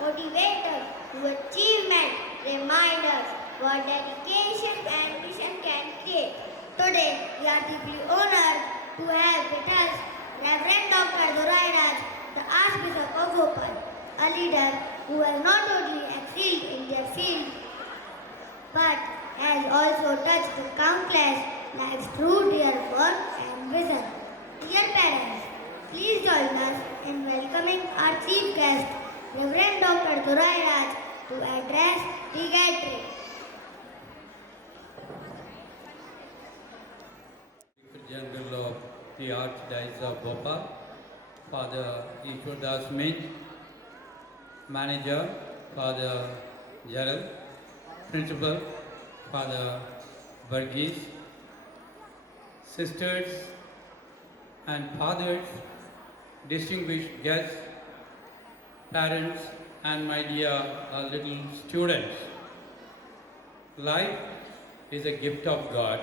motivate us to achievement, remind us what dedication and mission can create. Today, we are deeply honored to have with us Reverend Dr. Durai Raj, the Archbishop of Bhopal, a leader who has not only excelled in their field but has also touched countless lives through their work and vision. Dear parents, please join us in welcoming our chief guest, Reverend Dr. Durai Raj, to address the gathering. General of the Archdiocese of Bhopal, Father Ishwar Das Minch, Manager, Father Gerald, Principal, Father Varghese, Sisters and Fathers, distinguished guests, parents, and my dear little students. Life is a gift of God.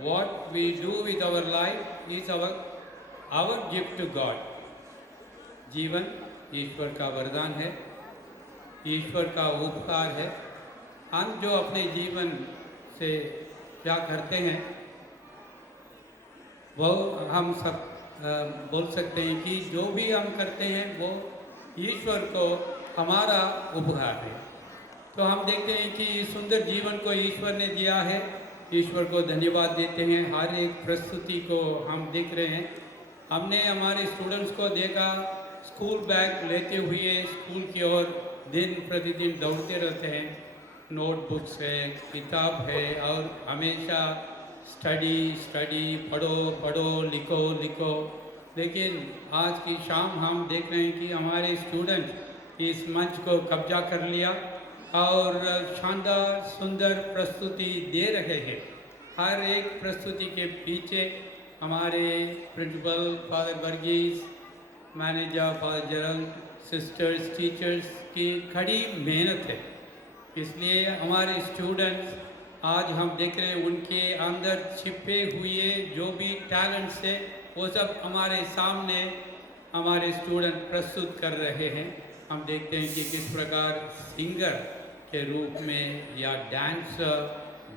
What we do with our life is our gift to God. जीवन ईश्वर का वरदान है, ईश्वर का उपकार है. हम जो अपने जीवन से क्या करते हैं वो हम सब बोल सकते हैं कि जो भी हम करते हैं वो ईश्वर को हमारा उपहार है. तो हम देखते हैं कि सुंदर जीवन को ईश्वर ने दिया है. ईश्वर को धन्यवाद देते हैं. हर एक प्रस्तुति को हम देख रहे हैं. हमने हमारे स्टूडेंट्स को देखा स्कूल बैग लेते हुए स्कूल की ओर दिन प्रतिदिन दौड़ते रहते हैं. नोटबुक्स है, किताब है और हमेशा स्टडी स्टडी, पढ़ो पढ़ो, लिखो लिखो. लेकिन आज की शाम हम देख रहे हैं कि हमारे स्टूडेंट इस मंच को कब्जा कर लिया और शानदार सुंदर प्रस्तुति दे रहे हैं. हर एक प्रस्तुति के पीछे हमारे principal father Varghese, manager father Jeral, sisters, teachers की कड़ी मेहनत है. इसलिए हमारे स्टूडेंट्स आज हम देख रहे हैं उनके अंदर छिपे हुए जो भी टैलेंट्स है वो सब हमारे सामने हमारे स्टूडेंट प्रस्तुत कर रहे हैं. हम देखते हैं कि किस प्रकार सिंगर के रूप में या डांसर,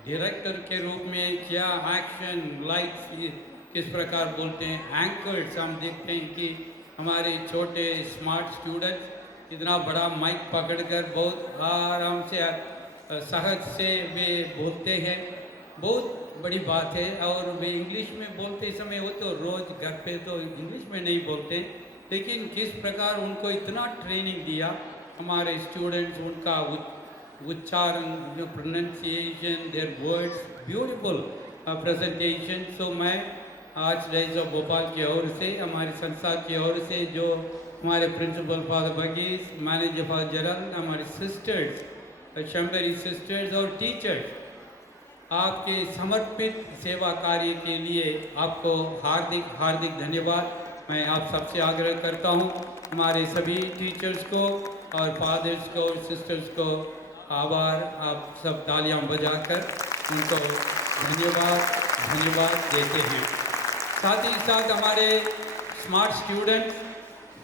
डायरेक्टर के रूप में क्या एक्शन लाइट्स किस प्रकार बोलते हैं, एंकर्स. हम देखते हैं कि हमारे छोटे स्मार्ट स्टूडेंट्स इतना बड़ा माइक पकड़कर बहुत आराम से सहज से वे बोलते हैं. बहुत बड़ी बात है. और वे इंग्लिश में बोलते समय वो तो रोज़ घर पे तो इंग्लिश में नहीं बोलते, लेकिन किस प्रकार उनको इतना ट्रेनिंग दिया हमारे स्टूडेंट्स. उनका उच्चारण, pronunciation, their words, beautiful presentation. So मैं आज डायसिस ऑफ भोपाल की ओर से, हमारी संस्था की ओर से, जो हमारे principal father Varghese, manager father Jeral, हमारे सिस्टर्स, शंबरी सिस्टर्स और टीचर्स, आपके समर्पित सेवा कार्य के लिए आपको हार्दिक हार्दिक धन्यवाद. मैं आप सबसे आग्रह करता हूँ हमारे सभी टीचर्स को और फादर्स को और सिस्टर्स को आभार. आप सब तालियां बजाकर उनको धन्यवाद धन्यवाद देते हैं. साथ ही साथ हमारे स्मार्ट स्टूडेंट्स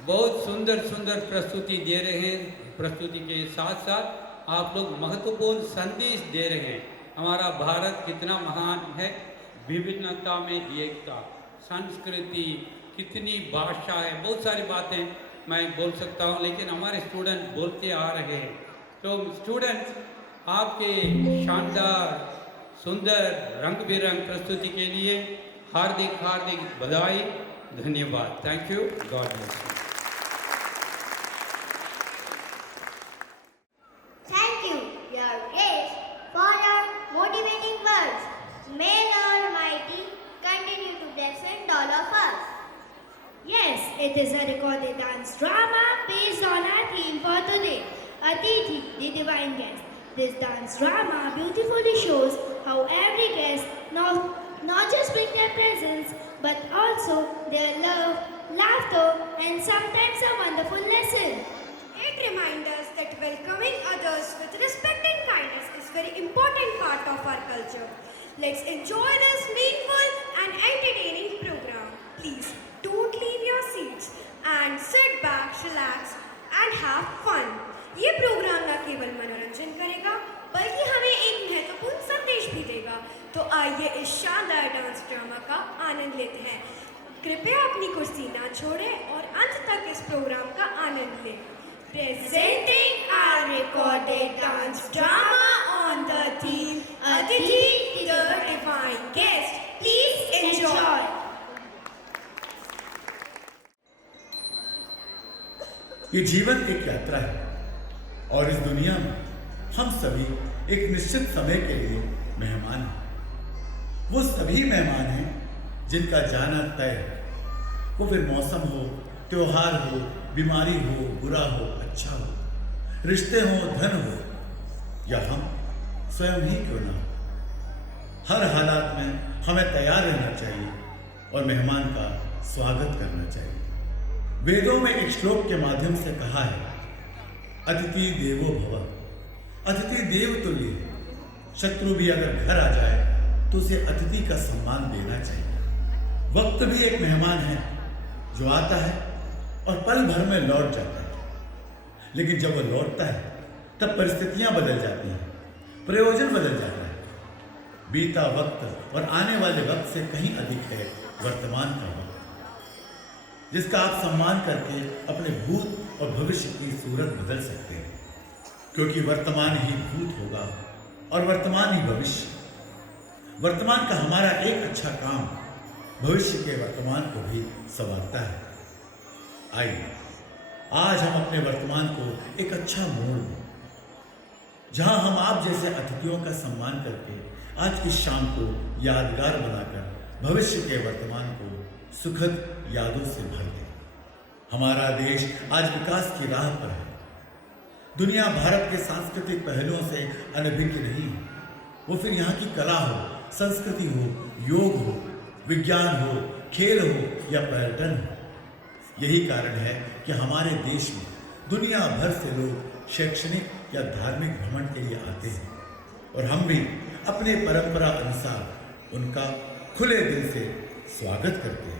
बहुत सुंदर सुंदर प्रस्तुति दे रहे हैं. प्रस्तुति के साथ साथ आप लोग महत्वपूर्ण संदेश दे रहे हैं. हमारा भारत कितना महान है, विभिन्नता में एकता, संस्कृति, कितनी भाषा है, बहुत सारी बातें मैं बोल सकता हूँ, लेकिन हमारे स्टूडेंट बोलते आ रहे हैं. तो स्टूडेंट्स, आपके शानदार सुंदर रंग बिरंग प्रस्तुति के लिए हार्दिक हार्दिक बधाई, धन्यवाद. Thank you. God bless you. Thank you, Your Grace, for your motivating words. May the Almighty continue to defend all of us. Yes, it is a recorded dance drama based on our theme for today, Atithi, the Divine Guest. This dance drama beautifully shows how every guest not just bring their presence, but also their love, laughter, and sometimes a wonderful lesson. It reminds us that welcoming others with respect and kindness is a very important part of our culture. Let's enjoy this meaningful and entertaining program. Please don't leave your seats and sit back, relax and and have fun. ये programme न केवल मनोरंजन करेगा बल्कि हमें एक महत्वपूर्ण संदेश भी देगा। तो आइए इस शानदार डांस ड्रामा का आनंद लेते हैं। कृपया अपनी कुर्सी ना छोड़ें और अंत तक इस प्रोग्राम का आनंद लें। Presenting our recorded dance drama on the theme Aditi, the Divine Guest. Please enjoy. ये जीवन एक यात्रा है और इस दुनिया में हम सभी एक निश्चित समय के लिए मेहमान हैं। वो सभी मेहमान हैं जिनका जाना तय है। वो फिर मौसम हो, त्योहार हो, बीमारी हो, बुरा हो, अच्छा हो, रिश्ते हो, धन हो या हम स्वयं ही क्यों ना हो, हर हालात में हमें तैयार रहना चाहिए और मेहमान का स्वागत करना चाहिए। वेदों में एक श्लोक के माध्यम से कहा है, अतिथि देवो भव। अतिथि देव तुल्य है। शत्रु भी अगर घर आ जाए तो उसे अतिथि का सम्मान देना चाहिए। वक्त भी एक मेहमान है जो आता है और पल भर में लौट जाता है, लेकिन जब वह लौटता है तब परिस्थितियां बदल जाती हैं, प्रयोजन बदल जाता है। बीता वक्त और आने वाले वक्त से कहीं अधिक है वर्तमान का वक्त, जिसका आप सम्मान करके अपने भूत और भविष्य की सूरत बदल सकते हैं, क्योंकि वर्तमान ही भूत होगा और वर्तमान ही भविष्य। वर्तमान का हमारा एक अच्छा काम भविष्य के वर्तमान को भी संवारता है। आइए आज हम अपने वर्तमान को एक अच्छा मोड़ दें, जहां हम आप जैसे अतिथियों का सम्मान करके आज की शाम को यादगार बनाकर भविष्य के वर्तमान को सुखद यादों से भर दें। हमारा देश आज विकास की राह पर है। दुनिया भारत के सांस्कृतिक पहलुओं से अनभिज्ञ नहीं है। वो फिर यहाँ की कला हो, संस्कृति हो, योग हो, विज्ञान हो, खेल हो या पर्यटन हो। यही कारण है कि हमारे देश में दुनिया भर से लोग शैक्षणिक या धार्मिक भ्रमण के लिए आते हैं और हम भी अपने परंपरा अनुसार उनका खुले दिल से स्वागत करते हैं।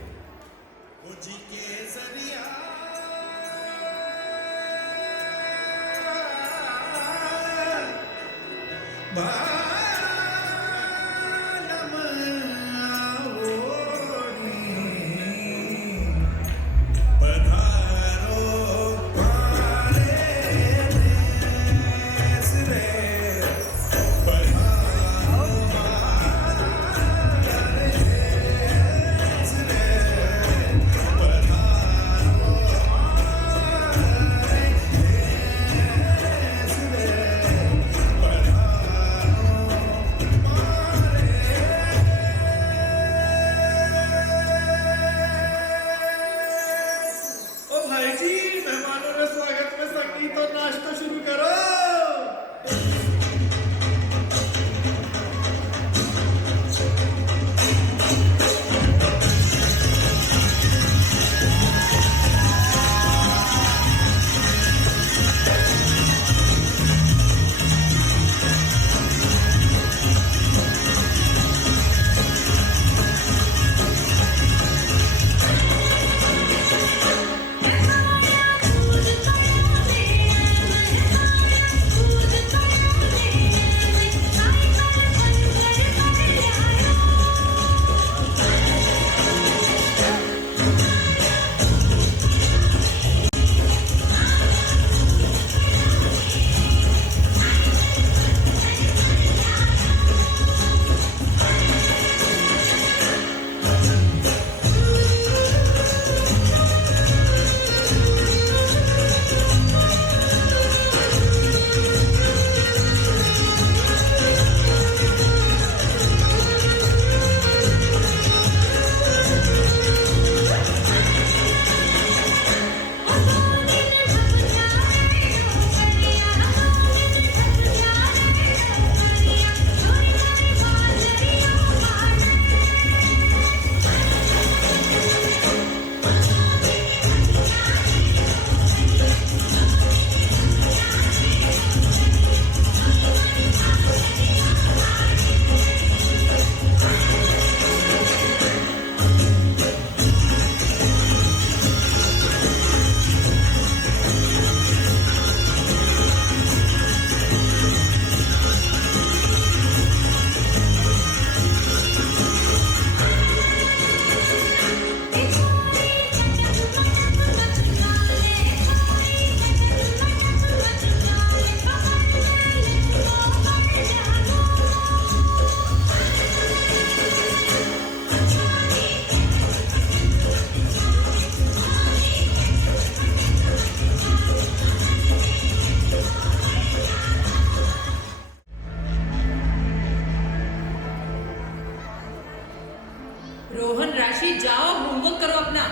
राशि जाओ होमवर्क करो अपना।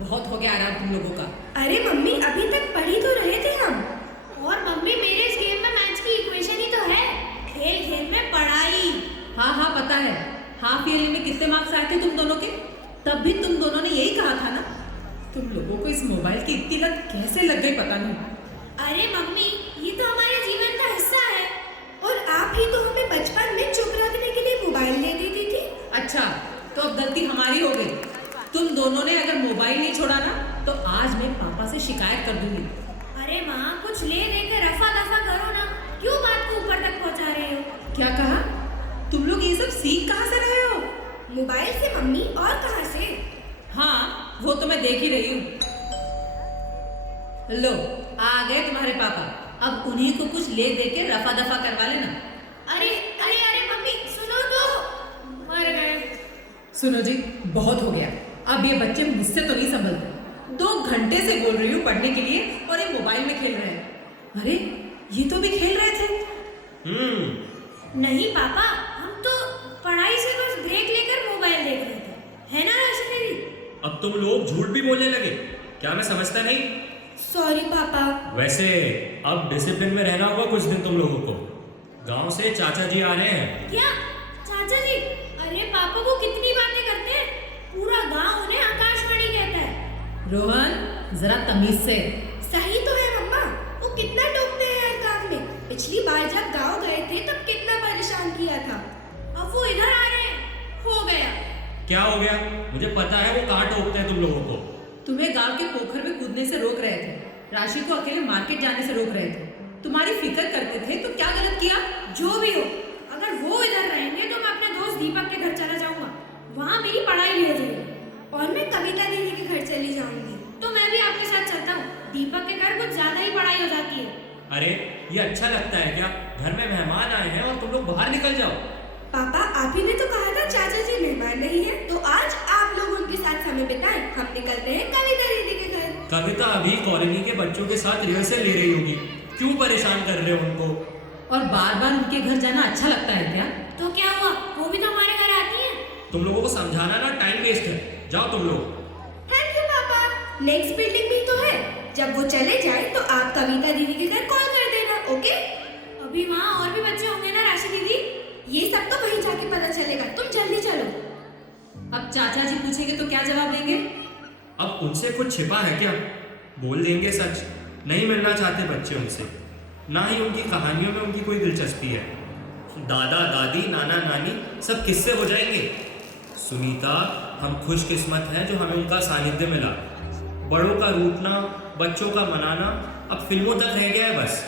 बहुत हो गया आराम तुम लोगों का। अरे मम्मी अभी तक पढ़ी तो रहे थे हम। और मम्मी मेरे इस गेम में मैथ्स की इक्वेशन ही तो है। खेल खेल में पढ़ाई। हाँ हाँ पता है। हाफ ईयरली में कितने मार्क्स आए थे तुम दोनों के? तब भी तुम दोनों ने यही कहा था ना। तुम लोगों को इस मोबाइल की इतनी लत कैसे लग गई पता नहीं। अरे मम्मी ये तो हमारे जीवन का हिस्सा है। और आप ही तो हमें बचपन में चुप रखने के लिए मोबाइल दे देती थी। अच्छा तो अब गलती हमारी हो गई। तुम दोनों ने अगर मोबाइल नहीं छोड़ा ना तो आज मैं पापा से शिकायत कर दूंगी। अरे माँ कुछ ले लेकर रफा दफा करो ना। क्यों बात को ऊपर तक पहुँचा रहे हो? क्या कहा? तुम लोग ये सब सीख कहाँ से रहे हो? मोबाइल से मम्मी, और कहाँ से? हाँ वो तो मैं देख ही रही हूँ। लो आ गए तुम्हारे पापा। अब उन्हीं को कुछ ले दे के रफा दफा करवा लेना। अरे अरे अरे मम्मी सुनो तो। मर गए। सुनो जी बहुत हो गया। अब ये बच्चे मुझसे तो नहीं संभलते। 2 घंटे से बोल रही हूँ पढ़ने के लिए और ये मोबाइल में खेल रहे हैं। अरे ये तो भी खेल रहे थे। नहीं पापा हम तो पढ़ाई से बस ब्रेक लेकर मोबाइल देख रहे थे, है ना राशि दीदी? अब तुम लोग झूठ भी बोलने लगे क्या? मैं समझता नहीं। सॉरी पापा। वैसे अब डिसिप्लिन में रहना होगा कुछ दिन तुम लोगों को। गांव से चाचा जी आ रहे हैं। क्या चाचा जी? अरे पापा वो कितनी बातें करते हैं। पूरा गांव उन्हें आकाशवाणी कहता है। रोहन जरा तमीज से। सही तो है मम्मा। वो कितना टोकते हैं हर काम में। पिछली बार जब गांव गए थे तब कितना परेशान किया था। अब वो इधर आ रहे हैं। हो गया। क्या हो गया? मुझे पता है वो कहाँ टोकते हैं तुम लोगों को। तुम्हें गांव के पोखर में कूदने से रोक रहे थे। राशि को अकेले मार्केट जाने से रोक रहे थे। तुम्हारी फिक्र करते थे तो क्या गलत किया? जो भी हो, अगर वो इधर रहेंगे तो मैं अपने दोस्त दीपक के घर चला जाऊंगा। वहाँ मेरी पढ़ाई भी हो जाएगी। और मैं कविता दीदी के घर चली जाऊंगी। तो मैं भी आपके साथ चलता हूँ। दीपक के घर कुछ ज्यादा ही पढ़ाई हो जाती है। अरे ये अच्छा लगता है क्या? घर में मेहमान आए हैं और तुम लोग बाहर निकल जाओ। पापा आप ही ने तो कहा था चाचा जी मेहमान नहीं है, तो आज आप लोग उनके साथ समय बिताएं। हम निकलते हैं कविता दीदी के घर। कविता अभी कॉलोनी के बच्चों के साथ रिहर्सल ले रही होगी। क्यों परेशान कर रहे हो उनको? और बार बार उनके घर जाना अच्छा लगता है क्या? तो क्या हुआ, वो भी तो हमारे घर आती है। तुम लोगों को समझाना ना टाइम वेस्ट है। जाओ तुम लोग। थैंक यू पापा। नेक्स्ट बिल्डिंग भी तो है। जब वो चले जाए तो आप कविता दीदी के घर कॉल कर देना। ओके? अभी वहाँ और भी बच्चे होंगे ना राशि दीदी? ये सब तो वहीं जाके पता चलेगा। तुम जल्दी चलो। अब चाचा जी पूछेंगे तो क्या जवाब देंगे? अब उनसे कुछ छिपा है क्या? बोल देंगे सच। नहीं मिलना चाहते बच्चे उनसे। ना ही उनकी कहानियों में उनकी कोई दिलचस्पी है। दादा दादी नाना नानी सब किस्से हो जाएंगे। सुनीता हम खुशकिस्मत हैं जो हमें उनका सानिध्य मिला। बड़ों का रूठना, बच्चों का मनाना अब फिल्मों तक रह गया है बस।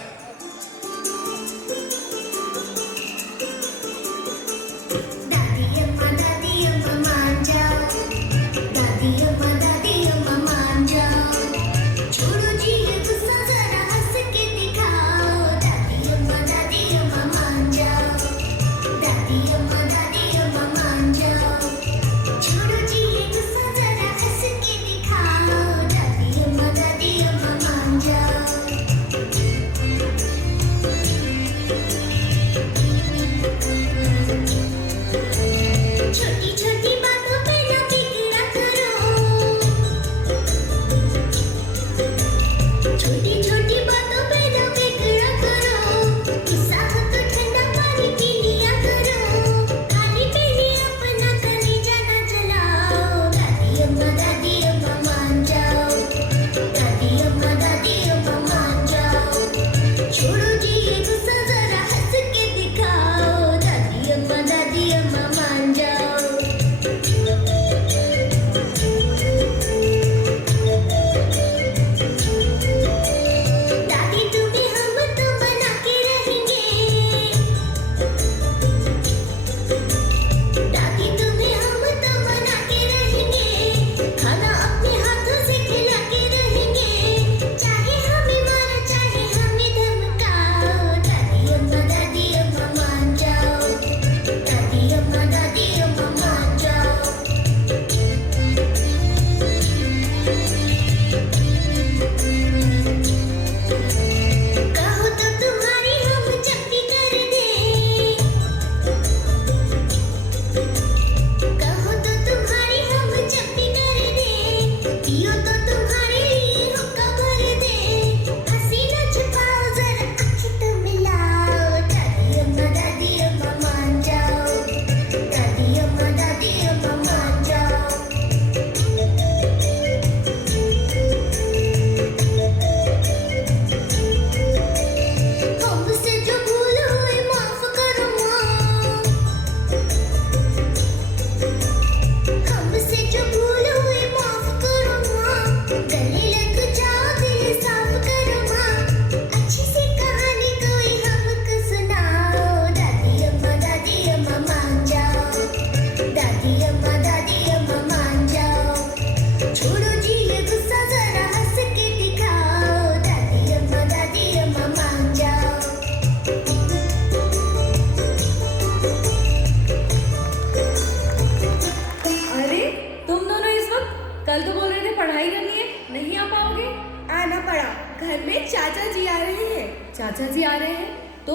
चाचा जी आ रहे हैं। चाचा जी आ रहे हैं तो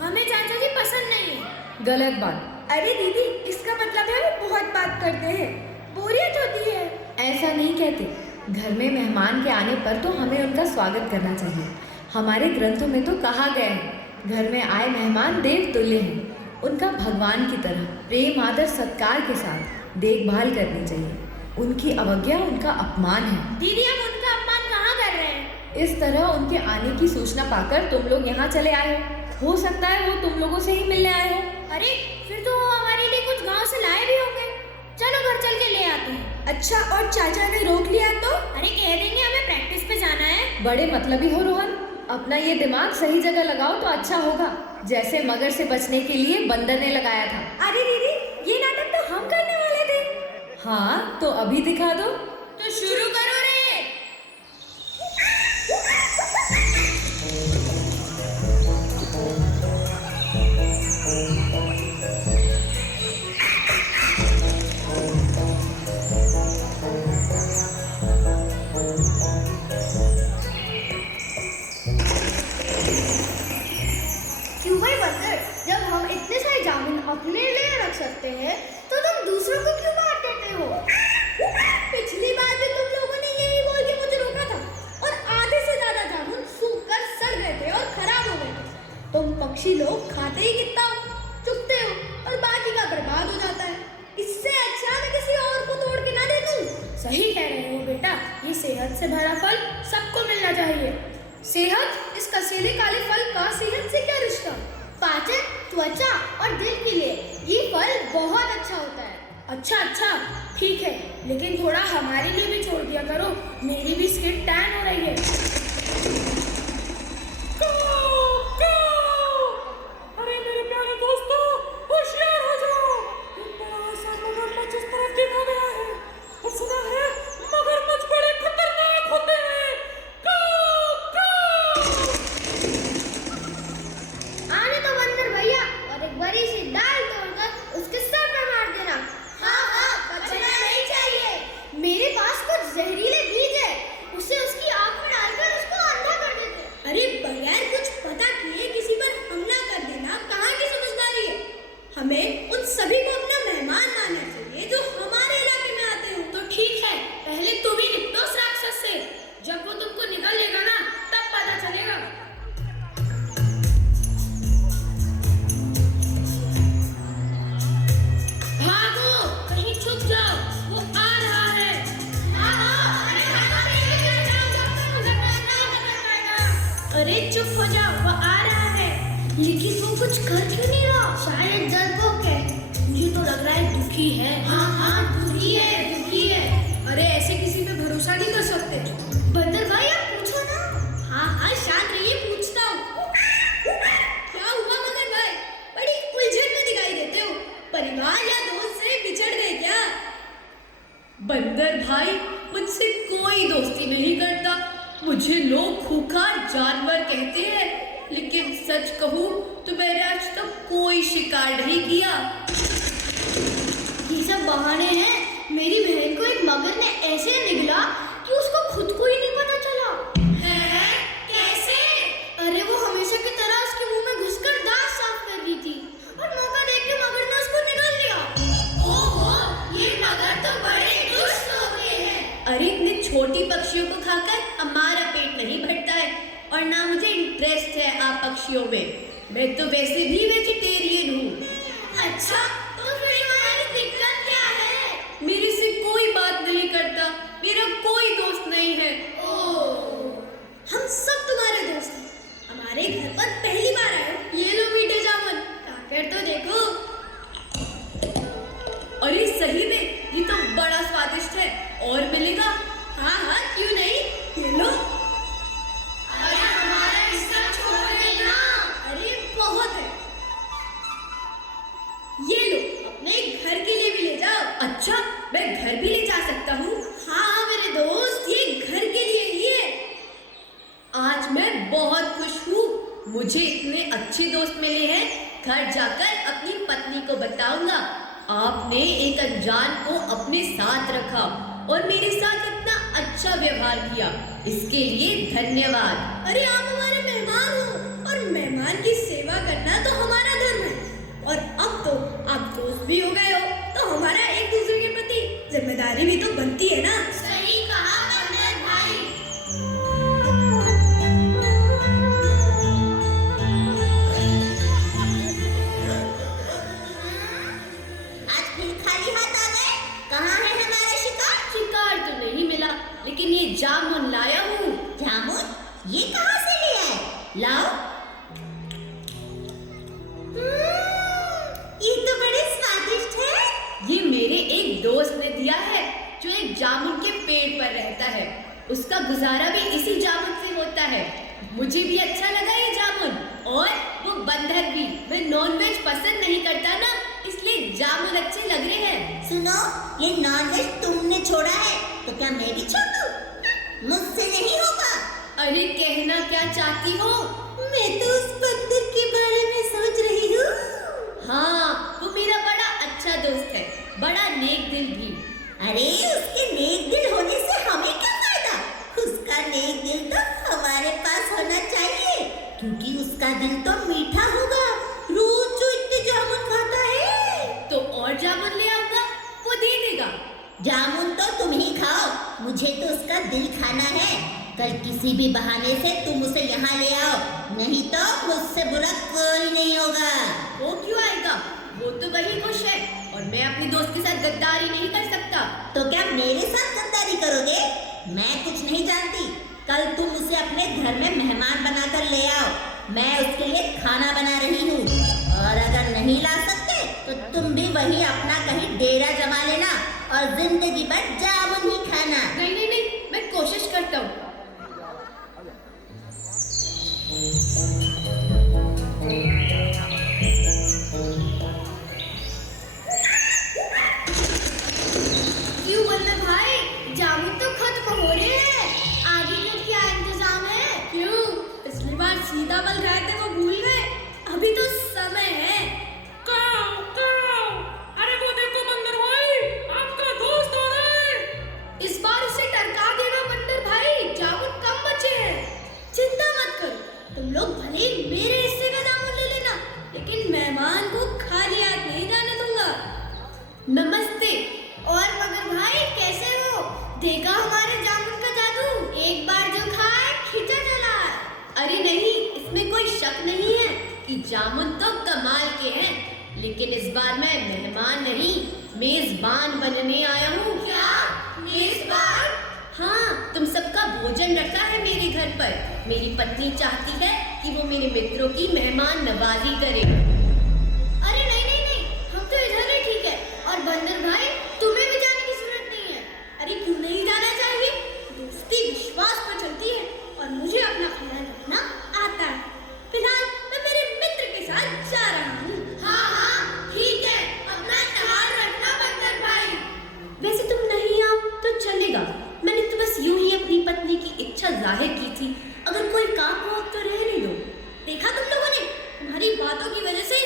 हमें चाचा जी पसंद नहीं है। गलत बात। अरे दीदी, इसका मतलब है वो बहुत बात करते हैं, बोरियत होती है। ऐसा नहीं कहते। घर में मेहमान के आने पर तो हमें उनका स्वागत करना चाहिए। हमारे ग्रंथों में तो कहा गया है, घर में आए मेहमान देव तुल्य हैं। उनका भगवान की तरह प्रेम आदर सत्कार के साथ देखभाल करनी चाहिए। उनकी अवज्ञा उनका अपमान है। दीदी, हम उनका अपमान कहाँ कर रहे हैं? इस तरह उनके आने की सूचना पाकर तुम लोग यहाँ चले आए हो सकता है वो तुम लोगों से ही मिलने आए हो। अरे फिर तो वो हमारे लिए कुछ गांव से लाए भी होंगे। चलो घर चल के ले आते हैं। अच्छा, और चाचा ने रोक लिया तो? अरे कह देंगे हमें प्रैक्टिस पे जाना है। बड़े मतलबी हो रोहन, अपना ये दिमाग सही जगह लगाओ तो अच्छा होगा, जैसे मगर से बचने के लिए बंदर ने लगाया था। अरे दीदी, ये नाटक तो हम करने वाले थे। हाँ, तो अभी दिखा दो। तो शुरू करो रे। क्यों भाई बंदर, जब हम इतने सारे जामुन अपने लिए रख सकते हैं तो तुम दूसरों को क्यों बांट देते हो? पिछली बार भी तुम लोगों ने यही बोल के मुझे रोका था और आधे से ज्यादा जामुन सूख कर सड़ गए थे और खराब हो गए थे। तुम पक्षी लोग खाते ही कितना हो, चुगते हो और बाकी का बर्बाद हो जाता है। इससे अच्छा मैं किसी और को तोड़ के ना दे दूं। सही कह रहे हो बेटा, ये सेहत से भरा फल सबको मिलना चाहिए। सेहत? इस कसीले काले फल का सेहत से क्या रिश्ता? पाचन, त्वचा और दिल के लिए ये फल बहुत अच्छा होता है। अच्छा, ठीक है, लेकिन थोड़ा हमारे लिए भी छोड़ दिया करो। मेरी भी स्किन टैन हो रही है। अरे मेरे प्यारे दोस्तों, होशियार हो जाओ। एक बड़ा सा मगरमच्छ इस तरफ देखा गया है और सुना है मगरमच्छ बड़े खतरनाक होते हैं। आने तो बंदर भैया, और एक बड़ी सी डाल तोड़कर उसके सर पर मार देना। हाँ, बचना नहीं चाहिए। मेरे पास कुछ जहरीले बीज है, उसे उसकी आंख में डालकर उसको अंधा कर देते। अरे बगैर कुछ पता किए किसी पर हमला कर देना कहाँ की समझदारी है? हमें उन सभी को अपना मेहमान मानना चाहिए जो हमारे इलाके में आते हो। तो ठीक है, पहले तुम ही निपटो उस राक्षस से। जब वो तुमको निकल लेगा ना, तब पता चलेगा। भागो, कहीं छुप जाओ, वो आ रहा है। अरे चुप हो जाओ, वो आ रहा है। लेकिन वो कुछ कर क्यों नहीं रहा? शायद डरपोक है। मुझे तो लग रहा है दुखी है। हाँ, दुखी है। अरे ऐसे किसी पे भरोसा नहीं कर सकते। बंदर भाई, आप पूछो ना। हाँ, शांत रहिए, पूछता हूँ। क्या हुआ मगर भाई? बड़ी उलझन में दिखाई देते हो। परिवार या दोस्त से बिछड़ गए क्या? बंदर भाई, मुझसे कोई दोस्ती नहीं करता। मुझे लोग खूंखार जानवर कहते हैं, लेकिन सच कहूँ तो मैंने आज तक कोई शिकार नहीं किया। ये सब बहाने हैं। मेरी बहन को एक मगर ने ऐसे निगला कि उसको खुद को ही नहीं पता चला। है? कैसे? अरे वो हमेशा की तरह उसके मुंह में घुसकर दांत साफ कर रही थी और मौका देख के मगर ने उसको निगल लिया। ओहो, ये मगर तो बड़े दुष्ट होते हैं। अरे इतने छोटी पक्षियों को खाकर हमारा पेट नहीं भरता है और ना मुझे इंटरेस्ट है आप पक्षियों में। मैं तो वैसे भी वेजिटेरियन हूँ। अच्छा, तो फिर हमारी दिक्कत क्या है? मेरे से कोई बात नहीं करता, मेरा कोई दोस्त नहीं है। हम सब तुम्हारे दोस्त हैं। हमारे घर पर पहली बार आए हो। ये लो मीठे जामुन, खाकर तो देखो। अरे सही में ये तो बड़ा स्वादिष्ट है। और मिलेगा? हाँ, क्यों नहीं, ये लो। अरे हमारा हिस्सा छोड़ देना। अरे बहुत है, ये लो, अपने घर के लिए भी ले जाओ। अच्छा, मैं घर भी ले जा सकता हूँ? हाँ मेरे दोस्त, ये घर के लिए ही है। आज मैं बहुत खुश हूँ, मुझे इतने अच्छे दोस्त मिले हैं। घर जाकर अपनी पत्नी को बताऊंगा आपने एक अनजान को अपने साथ रखा और मेरे साथ इतना अच्छा व्यवहार किया, इसके लिए धन्यवाद। अरे आप हमारे मेहमान हो और मेहमान की सेवा करना तो हमारा धर्म है। और अब तो आप दोस्त भी हो गए हो, तो हमारा एक दूसरे के प्रति जिम्मेदारी भी तो बनती है ना। सही कहा बंदर भाई। आज फिर खाली हाथ आ गए? कहाँ है हमारा शिकार? शिकार तो नहीं मिला, लेकिन ये जामुन लाया हूँ। जामुन? ये कहाँ से ले आए? लाओ। ये तो बड़े स्वादिष्ट है। ये मेरे एक दोस्त ने दिया है जो एक जामुन के पेड़ पर रहता है। उसका गुजारा भी इसी जामुन से होता है। मुझे भी अच्छा लगा ये जामुन, और वो बंदर भी। मैं नॉनवेज पसंद नहीं करता ना, इसलिए जामुन अच्छे लग रहे हैं। सुनो, ये नॉनवेज तुमने छोड़ा है, तो क्या मैं भी छोड़ दूं? मुझसे नहीं होगा। अरे कहना क्या चाहती हो? मैं तो उस बंदर के बारे में सोच रही हूँ। हाँ, वो मेरा बड़ा अच्छा दोस्त है, बड़ा नेक दिल भी। अरे उसके नेक दिल होने से हमें क्या फायदा? उसका नेक दिल तो हमारे पास होना चाहिए, क्योंकि उसका दिल तो मीठा होगा। रोज जो इतने जामुन खाता है। तो और जामुन ले आऊंगा, वो दे देगा। जामुन तो तुम ही खाओ, मुझे तो उसका दिल खाना है। कल किसी भी बहाने से तुम उसे यहाँ ले आओ, नहीं तो मुझसे बुरा कोई नहीं होगा। वो क्यों आएगा? वो तो वही खुश है, और मैं अपने दोस्त के साथ गद्दारी नहीं कर सकता। तो क्या मेरे साथ गद्दारी करोगे? मैं कुछ नहीं जानती। कल तुम उसे अपने घर में मेहमान बनाकर ले आओ, मैं उसके लिए खाना बना रही हूँ। और अगर नहीं ला सकते तो तुम भी वही अपना कहीं डेरा जमा लेना और जिंदगी भर जामुन ही खाना। नहीं नहीं नहीं, मैं कोशिश करता हूँ। क्यों बल्लभ भाई, जामुन तो खत्म हो रहे हैं, आगे का क्या इंतजाम है? क्यों? पिछली बार सीधा बल गए थे वो भूल गए? अभी तो समय है। अरे वो देखो बंदर भाई, आपका दोस्त आ रहा है। इस बार उसे टरका देना बंदर भाई, जामुन कम बचे हैं। चिंता मत करो, तुम लोग भले ही मेरे हिस्से का जामुन ले लेना, लेकिन मेहमान को खाली हाथ नहीं जाने दूंगा। नमस्ते। और मगर भाई कैसे हो? देखा हमारे जामुन का जादू, एक बार जो खाए खींचा चला। अरे नहीं, इसमें कोई शक नहीं है कि जामुन तो कमाल के हैं, लेकिन इस बार मैं मेहमान नहीं, मेजबान बनने आया हूँ। क्या मेजबान? हाँ, तुम सबका भोजन रखा है मेरे घर पर। मेरी पत्नी चाहती है कि वो मेरे मित्रों की मेहमान नवाजी करे। अरे नहीं नहीं नहीं, हम तो इधर ही ठीक है। और बंदर भाई, तुम्हें भी जाने की जरूरत नहीं है। अरे क्यों नहीं जाना चाहिए? दोस्ती विश्वास पर चलती है, और मुझे अपना ख्याल रखना आता है। फिलहाल मैं मेरे मित्र के साथ जा रहा हूँ। हाँ हाँ ठीक है, अपना ख्याल रखना बंदर भाई। वैसे तुम नहीं आओ तो चलेगा, मैंने तो बस यूं ही अपनी पत्नी की इच्छा जाहिर की थी। अगर कोई काम हो तो रहने दो। देखा तुम लोगों ने, तुम्हारी बातों की वजह से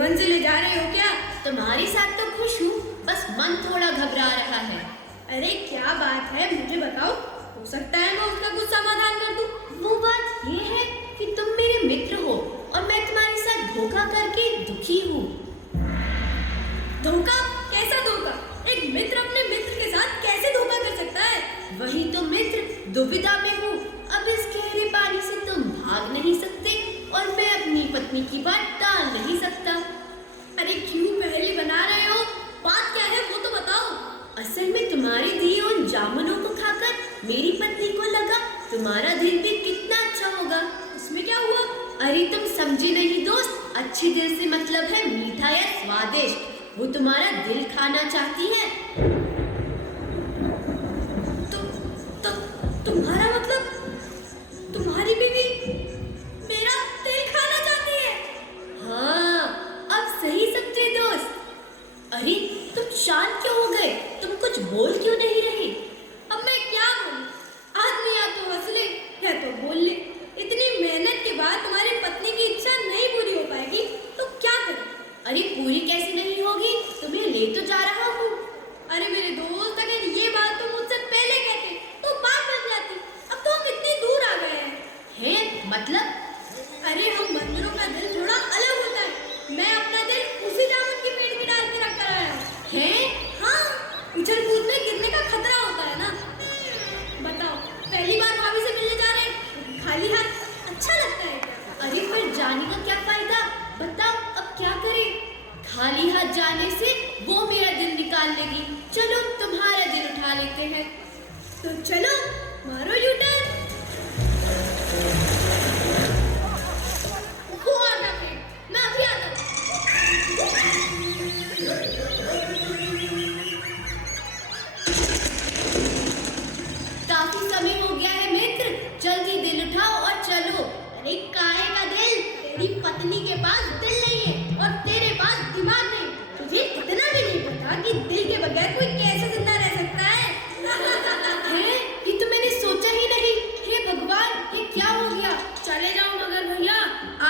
मन से ले जा रहे हो क्या? तुम्हारे साथ तो खुश हूँ, बस मन थोड़ा घबरा रहा है। अरे क्या बात है, मुझे बताओ, हो सकता है मैं उसका कुछ समाधान कर दूं। वो बात ये है कि तुम मेरे मित्र हो और मैं तुम्हारे साथ धोखा करके दुखी हूँ। धोखा? कैसा धोखा? एक मित्र अपने मित्र के साथ कैसे धोखा कर सकता है? वही तो मित्र, दुविधा में हूँ। अब इस गहरे पानी से तुम भाग नहीं सकते और मैं अपनी पत्नी की बात टाल नहीं सकता। अरे क्यों पहेली बना रहे हो? बात क्या है वो तो बताओ। असल में तुम्हारे दिए उन जामुनों को खाकर मेरी पत्नी को लगा तुम्हारा दिन भी कितना अच्छा होगा। इसमें क्या हुआ? अरे तुम समझे नहीं दोस्त, अच्छे दिल से मतलब है मीठा या स्वादिष्ट। वो तुम्हारा दिल खाना चाहती है। तो तुम्हारा मतलब तुम्हारी बीवी मेरा दिल खाना चाहती है? हाँ, अब सही समझे दोस्त। अरे तुम शांत क्यों हो गए? तुम कुछ बोल क्यों नहीं रहे? अब मैं क्या बोलूं? आदमी या तो हंस ले या तो बोल ले। इतनी मेहनत के बाद तुम्हारी पत्नी की इच्छा नहीं पूरी हो पाएगी तो क्या करें? अरे पूरी कैसे नहीं होगी? तुम्हें ले तो जा रहा हूँ। अरे मेरे दोस्त, अगर ये बात तुम मुझसे पहले कहते तो बात बन जाती। अब तो हम इतनी दूर आ गए हैं। मतलब? अरे हम बंदरों का दिल थोड़ा अलग होता है। मैं अपना दिल उसी जामुन की पेड़ की डाल पे रख कर आया हूँ। हाँ, उछल कूद में गिरने का खतरा होता है ना। बताओ, पहली बार भाभी से मिलने जा रहे हैं, खाली हाथ अच्छा लगता है क्या? अरे फिर जाने का क्या फायदा? बताओ अब क्या करें? खाली हाथ जाने से वो मेरा दिल निकाल लेगी। चलो तुम्हारा दिल उठा लेते हैं। तो चलो मारो यूटर्न। वो आ गया पेड़, मैं अभी आता हूँ। काफी समय हो गया है मित्र, जल्दी दिल उठाओ और चलो। अरे काहे का दिल? तेरी पत्नी के पास दिल नहीं है और तेरे पास दिमाग नहीं। तुझे इतना भी नहीं पता कि दिल के बगैर कोई कैसे जिंदा रह सकता है? ये तो मैंने सोचा ही नहीं। हे भगवान, ये क्या हो गया? चले जाओ मगर भैया,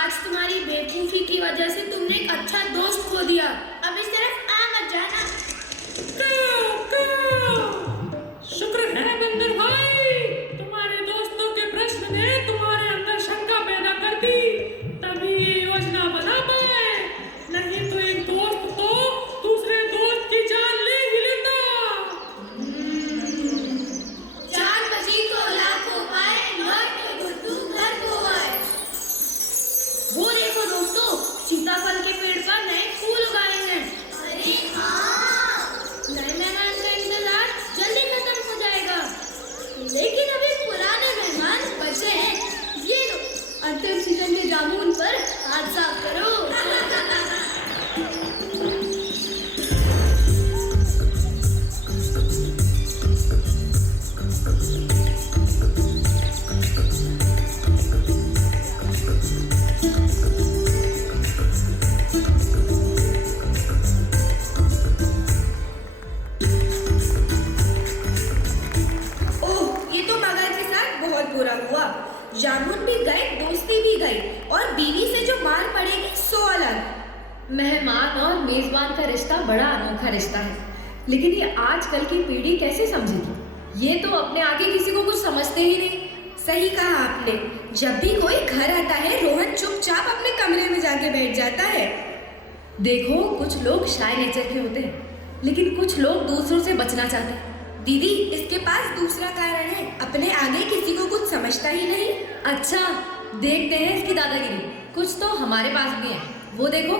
आज तुम्हारी बेवकूफी की वजह से तुमने एक अच्छा दोस्त खो दिया। अब इस तरफ आ मत जाना। शुक्र है बंदर भाई, तुम्हारे दोस्तों के प्रश्न ने तुम्हारे अंदर शंका पैदा कर दी, तभी ये योजना बना पाए। नहीं तो एक दोस्त तो दूसरे दोस्त की जान ले ही लेता। जान बची तो लाखों पाए, लौट के तू घर को आए। वो देखो दोस्तों, सीताफल के पेड़ पर नए फूल उगाए हैं। अरे हाँ, नए मेहमान का इंतजार जल्दी खत्म हो जाएगा। लेकिन अभी पुराने मेहमान बचे हैं। ये लो, अंतिम सीजन के जामुन पर हाथ साफ करो। जामुन भी गए, दोस्ती भी गई और बीवी से जो मार पड़ेगी सो अलग। मेहमान और मेजबान का रिश्ता बड़ा अनोखा रिश्ता है, लेकिन ये आजकल की पीढ़ी कैसे समझेगी? ये तो अपने आगे किसी को कुछ समझते ही नहीं। सही कहा आपने। जब भी कोई घर आता है, रोहन चुपचाप अपने कमरे में जाके बैठ जाता है। देखो, कुछ लोग शाय नेचर के होते हैं, लेकिन कुछ लोग दूसरों से बचना चाहते हैं। दीदी, इसके पास दूसरा कारण है, अपने आगे किसी को कुछ समझता ही नहीं। अच्छा, देखते हैं इसकी दादागिरी। कुछ तो हमारे पास भी है, वो देखो।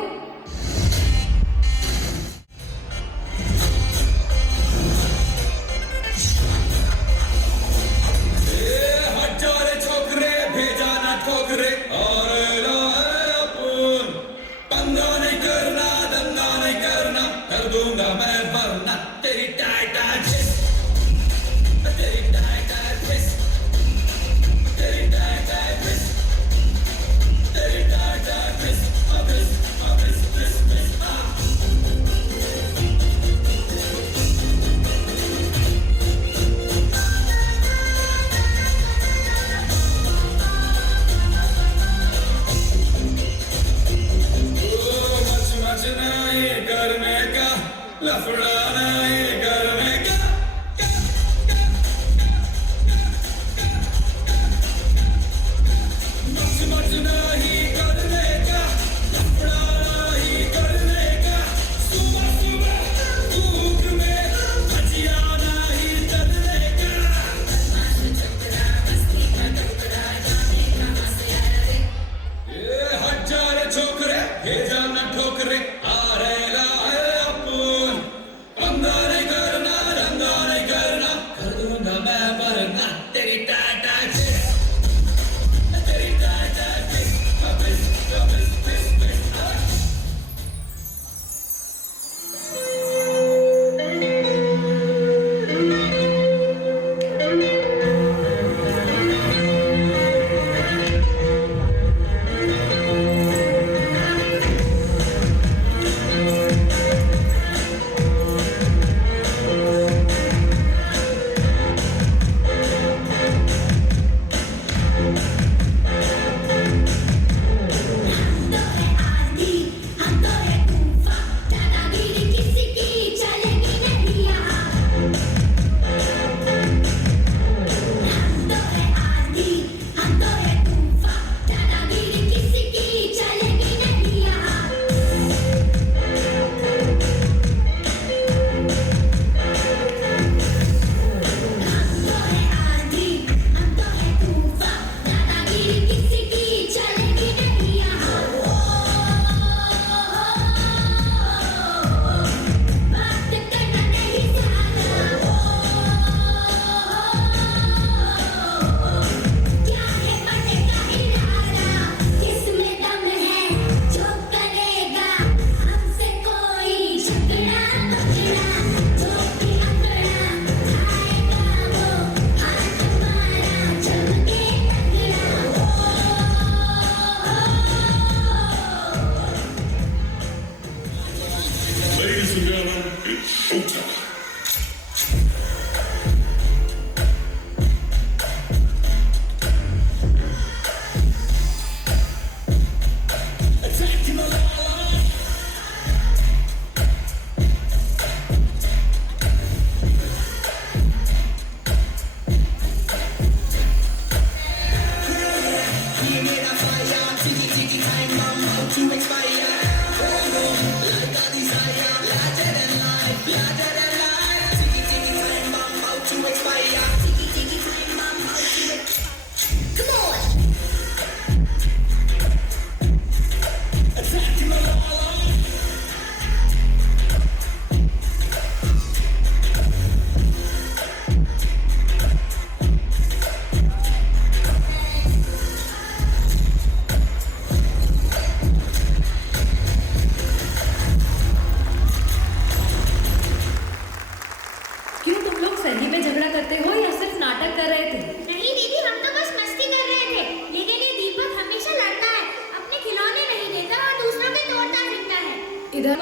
किधर?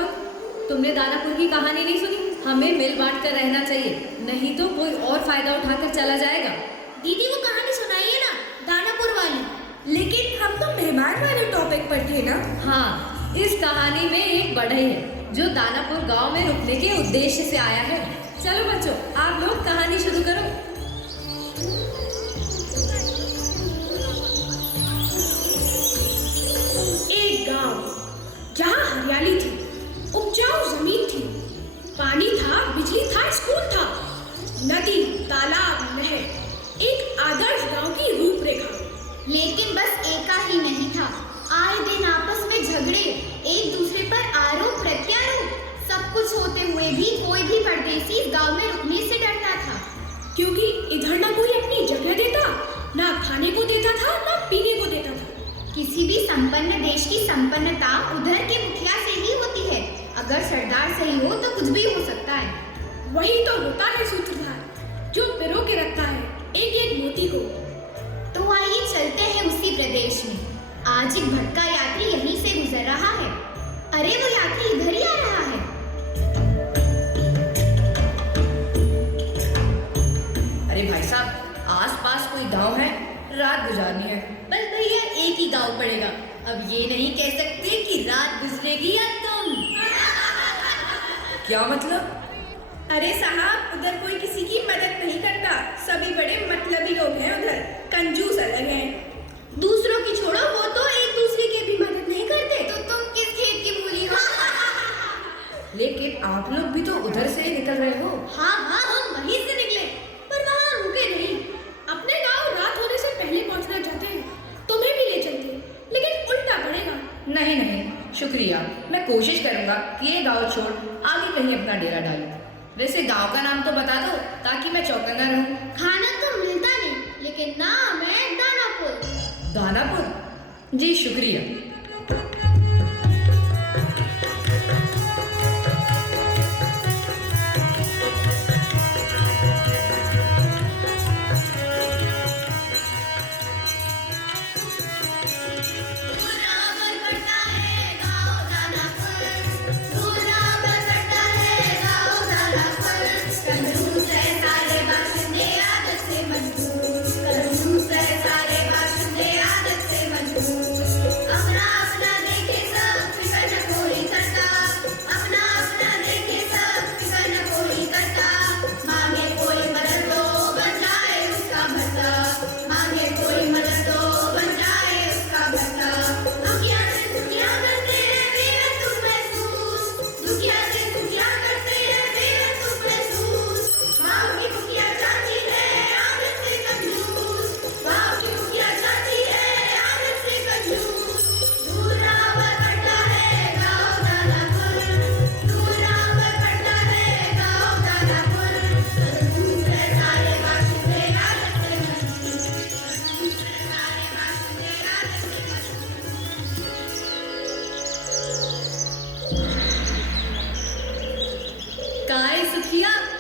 तुमने दानापुर की कहानी नहीं सुनी? हमें मिल बांट कर रहना चाहिए, नहीं तो कोई और फायदा उठाकर चला जाएगा। दीदी वो कहानी सुनाइए ना, दानापुर वाली। लेकिन हम तो मेहमान वाले टॉपिक पर थे ना। हाँ, इस कहानी में एक बढ़ई है जो दानापुर गांव में रुकने के उद्देश्य से आया है। चलो बच्चों, आप लोग कहानी शुरू करो। एक गांव जहां हरियाली थी, उपजाऊ जमीन थी, पानी था, बिजली था, स्कूल था, नदी, तालाब, नहर, एक आदर्श गांव की रूपरेखा। लेकिन बस एका ही नहीं था। आए दिन आपस में झगड़े, एक दूसरे पर आरोप प्रत्यारोप, सब कुछ होते हुए भी कोई भी परदेसी इस गांव में रुकने से डरता था। क्योंकि इधर ना कोई अपनी जगह देता, ना खाने को देता था, ना पीने को देता था। किसी भी संपन्न देश की संपन्नता उधर के मुखिया से ही होती है। अगर सरदार सही हो तो कुछ भी हो सकता है। वही तो होता है सूत्रधार, जो पिरो के रखता है एक एक मोती को। तो आइए चलते हैं उसी प्रदेश में। आज एक भटका यात्री यहीं से गुजर रहा है। अरे वो यात्री इधर ही आ रहा है। अरे भाई साहब, आसपास कोई गांव है? रात गुजारनी है। बस भैया एक ही गांव पड़ेगा। अब ये नहीं कह सकते कि रात गुजरेगी या तुम। क्या मतलब? अरे साहब, उधर कोई किसी की मदद नहीं करता। सभी बड़े मतलबी लोग हैं उधर, कंजूस अलग हैं। दूसरों की छोड़ो, वो तो एक दूसरे की भी मदद नहीं करते। तो तुम किस खेत की मूली हो? लेकिन आप लोग भी तो उधर से निकल रहे हो। हाँ हाँ, हम वहीं से निकले, पर वहाँ रुके नहीं। अपने गांव रात होने से पहले पहुंचना चाहते हैं, तुम्हें भी ले चलते, लेकिन उल्टा पड़ेगा। नहीं नहीं, शुक्रिया। मैं कोशिश करूंगा कि ये गांव छोड़ आगे कहीं अपना डेरा डालूं। वैसे गांव का नाम तो बता दो ताकि मैं चौकन्ना रहूं। खाना तो मिलता नहीं, लेकिन नाम है दानापुर। दानापुर? जी शुक्रिया।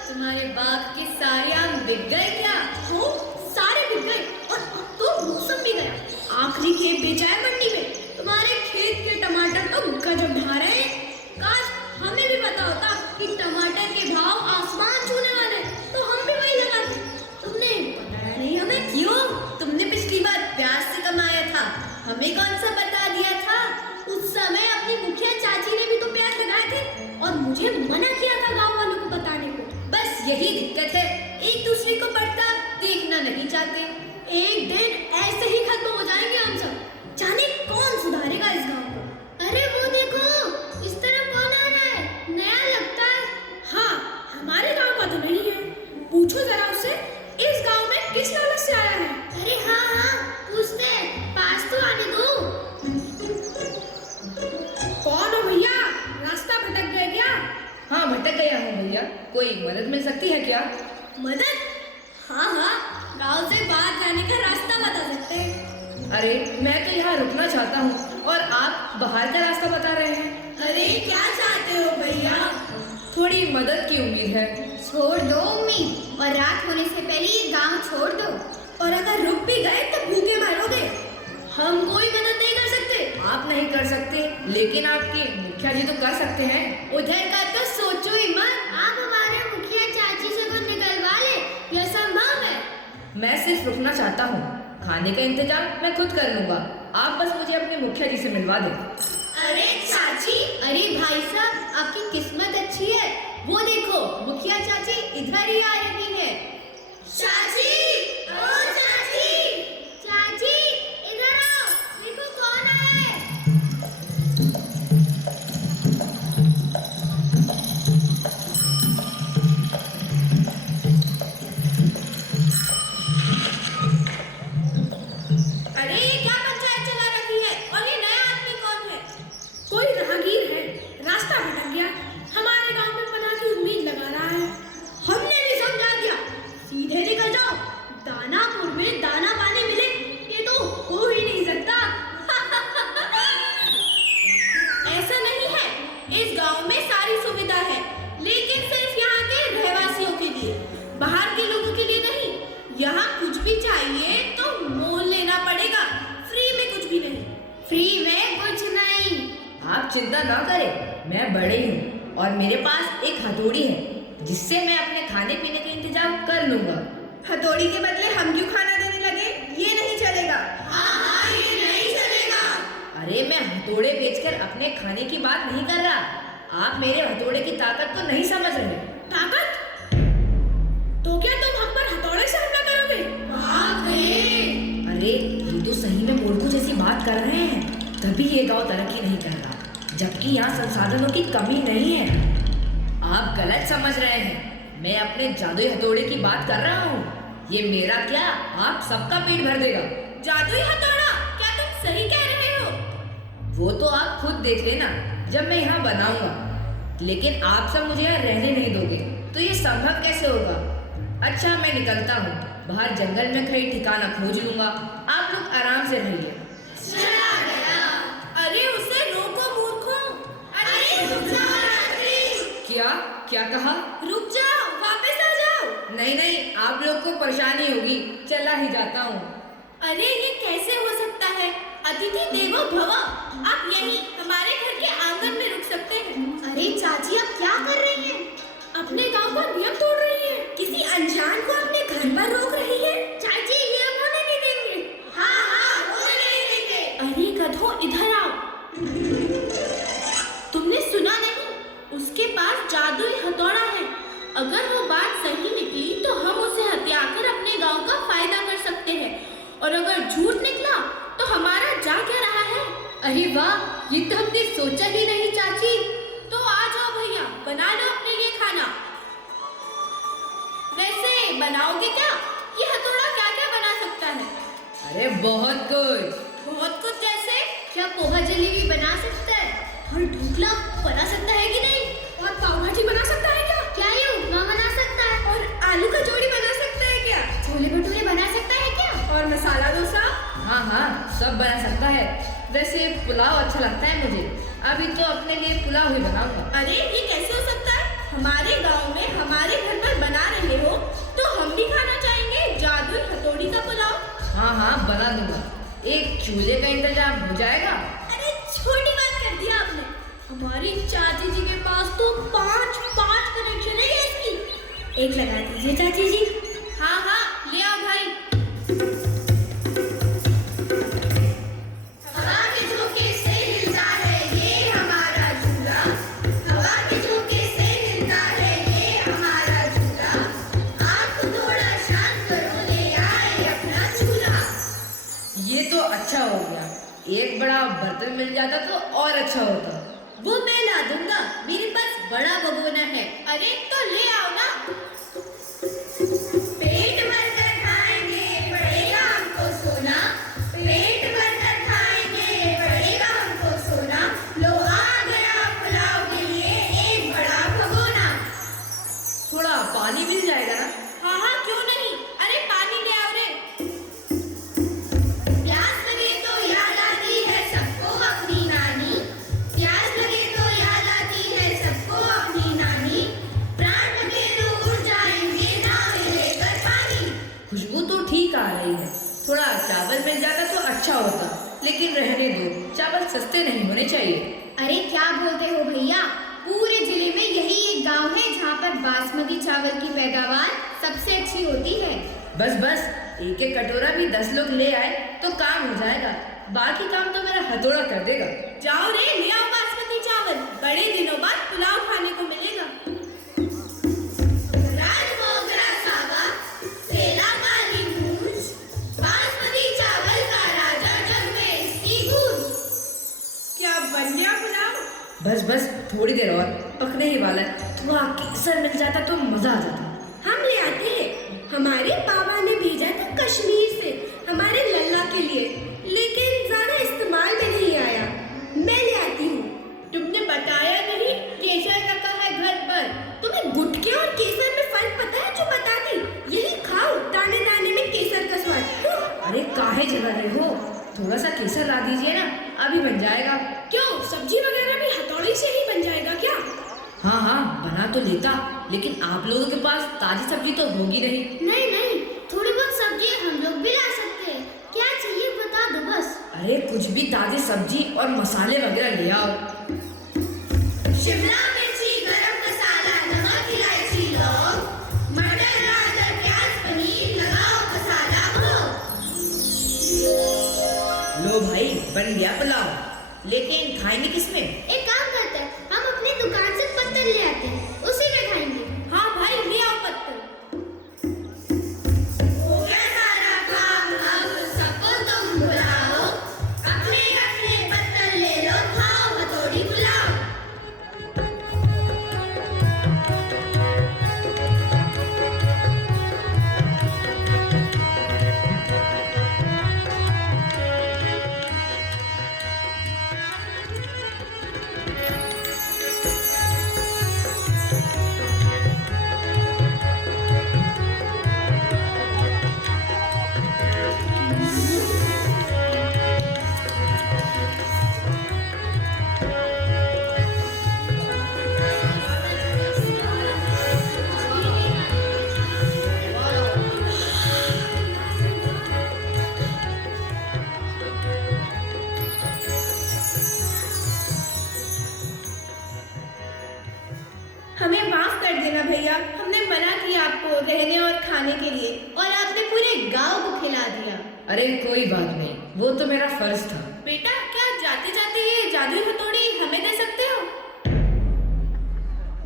तुम्हारे बाग के सारे आम बिक गए क्या? हो, सारे बिक गए और अब तो मौसम भी गया। आखिरी खेत बेचा है मंडी में। तुम्हारे खेत के टमाटर तो गजब ढा रहे हैं। काश हमें भी पता होता कि टमाटर के भाव आसमान छूने वाले, तो हम भी वही लगाते। तुमने बताया नहीं हमें। क्यों? तुमने पिछली बार प्याज से कमाया था, हमें कौन सा बता दिया था? उस समय अपनी मुखिया चाची ने भी तो प्याज लगाए थे और मुझे मना किया था गाँव वालों को बताने को। बस यही दिक्कत है, एक दूसरे को बढ़ता देखना नहीं चाहते। एक दिन ऐसे ही खत्म हो जाएंगे हम सब। जाने कौन सुधारेगा इस गांव को। अरे वो देखो, इस तरफ कौन आ रहा है? नया लगता है। हाँ, हमारे गांव का तो नहीं है। पूछो जरा उससे, इस गांव में किस लालच से आया है। अरे हाँ हाँ, पूछते, पास तो आने दो। कौन हो भैया? रास्ता भटक गए क्या? हाँ, भटक गया हूँ भैया। कोई मदद मिल सकती है क्या? मदद? हाँ हाँ, गांव से बाहर जाने का रास्ता बता सकते हैं। अरे मैं तो यहाँ रुकना चाहता हूँ और आप बाहर का रास्ता बता रहे हैं। अरे क्या चाहते हो भैया? थोड़ी मदद की उम्मीद है। छोड़ दो उम्मीद और रात होने से पहले ये गांव छोड़ दो। और अगर रुक भी गए तो भूखे मरोगे। हम कोई मदद नहीं कर सकते। आप नहीं कर सकते, लेकिन आपके मुखिया जी तो कर सकते हैं। उधर का तो सोचो ही मत। आप हमारे मुखिया चाची से कुछ निकलवा ले, यह संभव है? मैं सिर्फ रुकना चाहता हूँ, खाने का इंतजाम मैं खुद कर लूंगा। आप बस मुझे अपने मुखिया जी से मिलवा दें। अरे चाची, अरे भाई साहब, आपकी किस्मत अच्छी है। वो देखो मुखिया चाची इधर ही आ रही है। चाची, ओ चाची, चाची इधर आओ, देखो कौन आया है। अरे ये क्या पंचायत चला रखी है? और ये नया आदमी कौन है? कोई राहगीर है, रास्ता भटक गया, हमारे गांव में पनाह की उम्मीद लगा रहा है। हमने भी समझा दिया, सीधे निकल जाओ। दानापुर में दाना पानी मिले ये तो हो ही नहीं सकता। ऐसा नहीं है, इस गांव में सारी सुविधा है, लेकिन सिर्फ यहाँ के रहवासियों के लिए, बाहर के लोगों के लिए नहीं। यहाँ कुछ भी चाहिए तो मोल लेना पड़ेगा, फ्री में कुछ भी नहीं। फ्री में कुछ नहीं। आप चिंता ना करें, मैं बड़े हूँ और मेरे पास एक हथौड़ी है जिससे मैं अपने खाने पीने का इंतजाम कर लूंगा। हथौड़ी के बदले हम क्यों खाना देने लगे? ये नहीं चलेगा। हाँ, ये नहीं चलेगा। अरे मैं हथौड़े बेचकर अपने खाने की बात नहीं कर रहा। आप मेरे हथौड़े की ताकत को नहीं समझ रहे। ताकत? तो क्या तुम हम पर हथौड़े से हमला करोगे? अरे ये तो सही में मूर्खों जैसी बात कर रहे हैं, तभी ये गांव तरक्की नहीं कर रहा, जबकि यहाँ संसाधनों की कमी नहीं है। आप गलत समझ रहे हैं, मैं अपने जादुई हथौड़े की बात कर रहा हूँ। ये मेरा क्या, आप सबका पेट भर देगा। जादुई हथौड़ा? क्या तुम सही कह रहे हो? वो तो आप खुद देख लेना जब मैं यहाँ बनाऊंगा, लेकिन आप सब मुझे यहाँ रहने नहीं दोगे तो ये संभव कैसे होगा। अच्छा मैं निकलता हूँ, बाहर जंगल में कहीं ठिकाना खोज लूंगा, आप लोग आराम से रहिए। चला गया। अरे उसे रोको मूर्खों। अरे रुक जाओ रात्रि। क्या कहा? रुक जाओ, वापस आ जाओ। नहीं नहीं, आप लोग को परेशानी होगी, चला ही जाता हूँ। अरे ये कैसे हो सकता है? अतिथि देवो भव। आप यहीं हमारे घर के आंगन में रुक सकते हैं। अरे चाची, आप क्या कर रही हैं? अपने गांव का नियम तोड़ रही है, किसी अनजान को अपने घर पर रोक रही है। चाची, ये हम होने नहीं देंगे। हाँ, होने नहीं देंगे। अरे गधों, इधर आओ। तुमने सुना नहीं? उसके पास जादुई हथौड़ा है। अगर वो बात सही निकली तो हम उसे हथियाकर अपने गांव का फायदा कर सकते हैं, और अगर झूठ निकला तो हमारा जा क्या रहा है? अरे वाह, ये तो हमने सोचा ही नहीं चाची। तो आ जाओ भैया, बना लो अपने लिए खाना। वैसे बनाओगे क्या? ये हथौड़ा क्या क्या बना सकता है? अरे बहुत कुछ। बहुत कुछ जैसे? क्या पोहा जलेबी बना सकता है? और ढोकला बना सकता है कि नहीं? और पाव भाजी बना सकता है क्या? क्या ये उपमा बना सकता है? और आलू का जोड़ी बना सकता है क्या? छोले भटूरे बना सकता है क्या? और मसाला डोसा? हाँ हाँ, सब बना सकता है। वैसे पुलाव अच्छा लगता है मुझे, अभी तो अपने लिए पुलाव ही बनाऊंगा। अरे ये कैसे हो सकता है? हमारे गांव में हमारे घर पर बना रहे हो तो हम भी खाना चाहेंगे जादुई हथौड़ी का पुलाव। हाँ हाँ बना दूंगा, एक चूल्हे का इंतजाम हो जाएगा। अरे छोटी बात कर दिया आपने। हमारी चाची जी के पास तो पांच कनेक्शन है गैस की। एक लगा दीजिए चाची जी। हाँ हाँ, ले आओ भाई। हवा के झोंके से हिलता है ये हमारा झूला। हवा के झोंके से हिलता है ये हमारा झूला। आप थोड़ा शांत करो, ले आए अपना झूला। ये तो अच्छा हो गया, एक बड़ा बर्तन मिल जाता तो और अच्छा होता। वो मैं ला दूंगा, मेरे पास बड़ा भगोना है। अरे तो ले आओ ना। पेट भरकर खाएंगे पड़ेगा हमको सोना। पेट भरकर खाएंगे पड़ेगा हमको सोना। लो आ गया पुलाव के लिए एक बड़ा भगोना। थोड़ा पानी मिल जाएगा ना? हाँ हाँ, क्यों नहीं। अरे पानी ले आओ रे। प्यास लगे तो याद आती है सबको अपनी नानी। प्यास लगे तो याद आती है सबको अपनी नानी। प्राण लगे तो उड़ जाएंगे नाव लेकर पानी। खुशबू तो ठीक आ रही है, थोड़ा चावल मिल जाता तो अच्छा होता, लेकिन रहने दो, चावल सस्ते नहीं होने चाहिए। अरे क्या बोलते हो भैया, पूरे जिले में यही एक गांव है जहाँ पर बासमती चावल की पैदावार सबसे अच्छी होती है। बस बस, एक एक कटोरा भी 10 लोग ले आए तो काम हो जाएगा, बाकी काम तो मेरा हथौड़ा कर देगा। जाओ रे, ले आओ बासमती चावल, बड़े दिनों बाद पुलाव खाने को मिलेगा। राजमोगरा सावा, सेला काली मूंछ, बासमती चावल का राजा जग में इसकी गूंज। क्या बन गया पुलाव? बस बस, थोड़ी देर और, पकने ही वाला है। थोड़ा केसर मिल जाता तो मजा आ जाता। हम ले आते हैं, हमारे बाबा ने भेजा था कश्मीर से हमारे लल्ला के लिए, लेकिन ज्यादा इस्तेमाल में नहीं आया। मैं ले आती हूँ। तुमने बताया नहीं, केसर रखा है घर पर। तुम्हें गुटके और केसर में फर्क पता है? जो बता दी, यही खाओ, दाने दाने में केसर का स्वाद। अरे काहे जला रहे हो, थोड़ा सा केसर ला दीजिए ना, अभी बन जाएगा। क्यों, सब्जी वगैरह भी हथौड़ी से ही बन जाएगा क्या? हाँ हाँ, बना तो लेता, लेकिन आप लोगों के पास ताजी सब्जी तो होगी नहीं। नहीं नहीं, थोड़ी बहुत सब्जी हम लोग भी ला सकते हैं। क्या चाहिए बता दो बस। अरे कुछ भी ताजी सब्जी और मसाले वगैरह ले आओ। शिमला मिर्ची, गरम मसाला, नमक, इलायची, लौंग, मटर, गाजर, प्याज, पनीर, लगाओ मसाला भोग। लो भाई, बन गया पुलाव, लेकिन खाएंगे किसमें? एक काम करते हैं, हम अपनी दुकान से पत्तल ले आते हैं, उसी में खाएंगे। हाँ भाई, ले आओ पत्तल। हो गया सारा काम, अब सबको तुम बुलाओ, अपने अपने पत्तल ले लो, खाओ हथौड़ी बुलाओ। हमें माफ कर देना भैया, हमने मना किया आपको रहने और खाने के लिए, और आपने पूरे गांव को खिला दिया। अरे कोई बात नहीं, वो तो मेरा फर्ज था। बेटा, क्या जाते जाते ये जादुई हथौड़ी हमें दे सकते हो?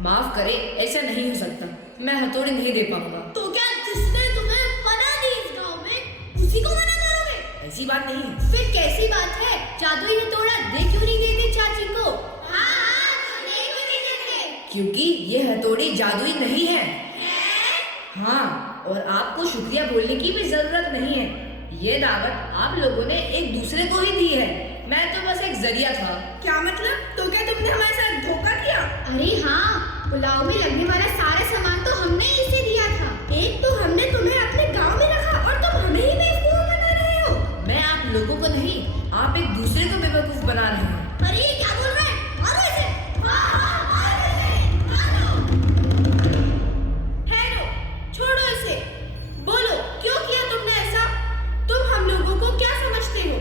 माफ करे, ऐसा नहीं हो सकता, मैं हथौड़ी नहीं दे पाऊंगा। तो क्या जिसने तुम्हें पनाह दी इस गांव में, उसी को मना करोगे? ऐसी बात नहीं है। फिर कैसी बात है? जादुई हथौड़ा दे क्यों नहीं देते चाची को? क्योंकि ये हथौड़ी जादुई नहीं है। हाँ, और आपको शुक्रिया बोलने की भी जरूरत नहीं है। ये दावत आप लोगों ने एक दूसरे को ही दी है, मैं तो बस एक जरिया था। क्या मतलब? तो क्या तुमने हमारे साथ धोखा किया? अरे हाँ, पुलाव में लगने वाला सारा सामान तो हमने इसे दिया था। एक तो हमने तुम्हें अपने गांव में रखा और तुम हमें ही बेवकूफ बना रहे हो। मैं आप लोगों को नहीं, आप एक दूसरे को बेवकूफ बना रहे हैं। अरे ये क्या बोल रहे हैं? मारो इसे। छोड़ो इसे। बोलो, क्यों किया तुमने ऐसा? तुम हम लोगों को क्या समझते हो?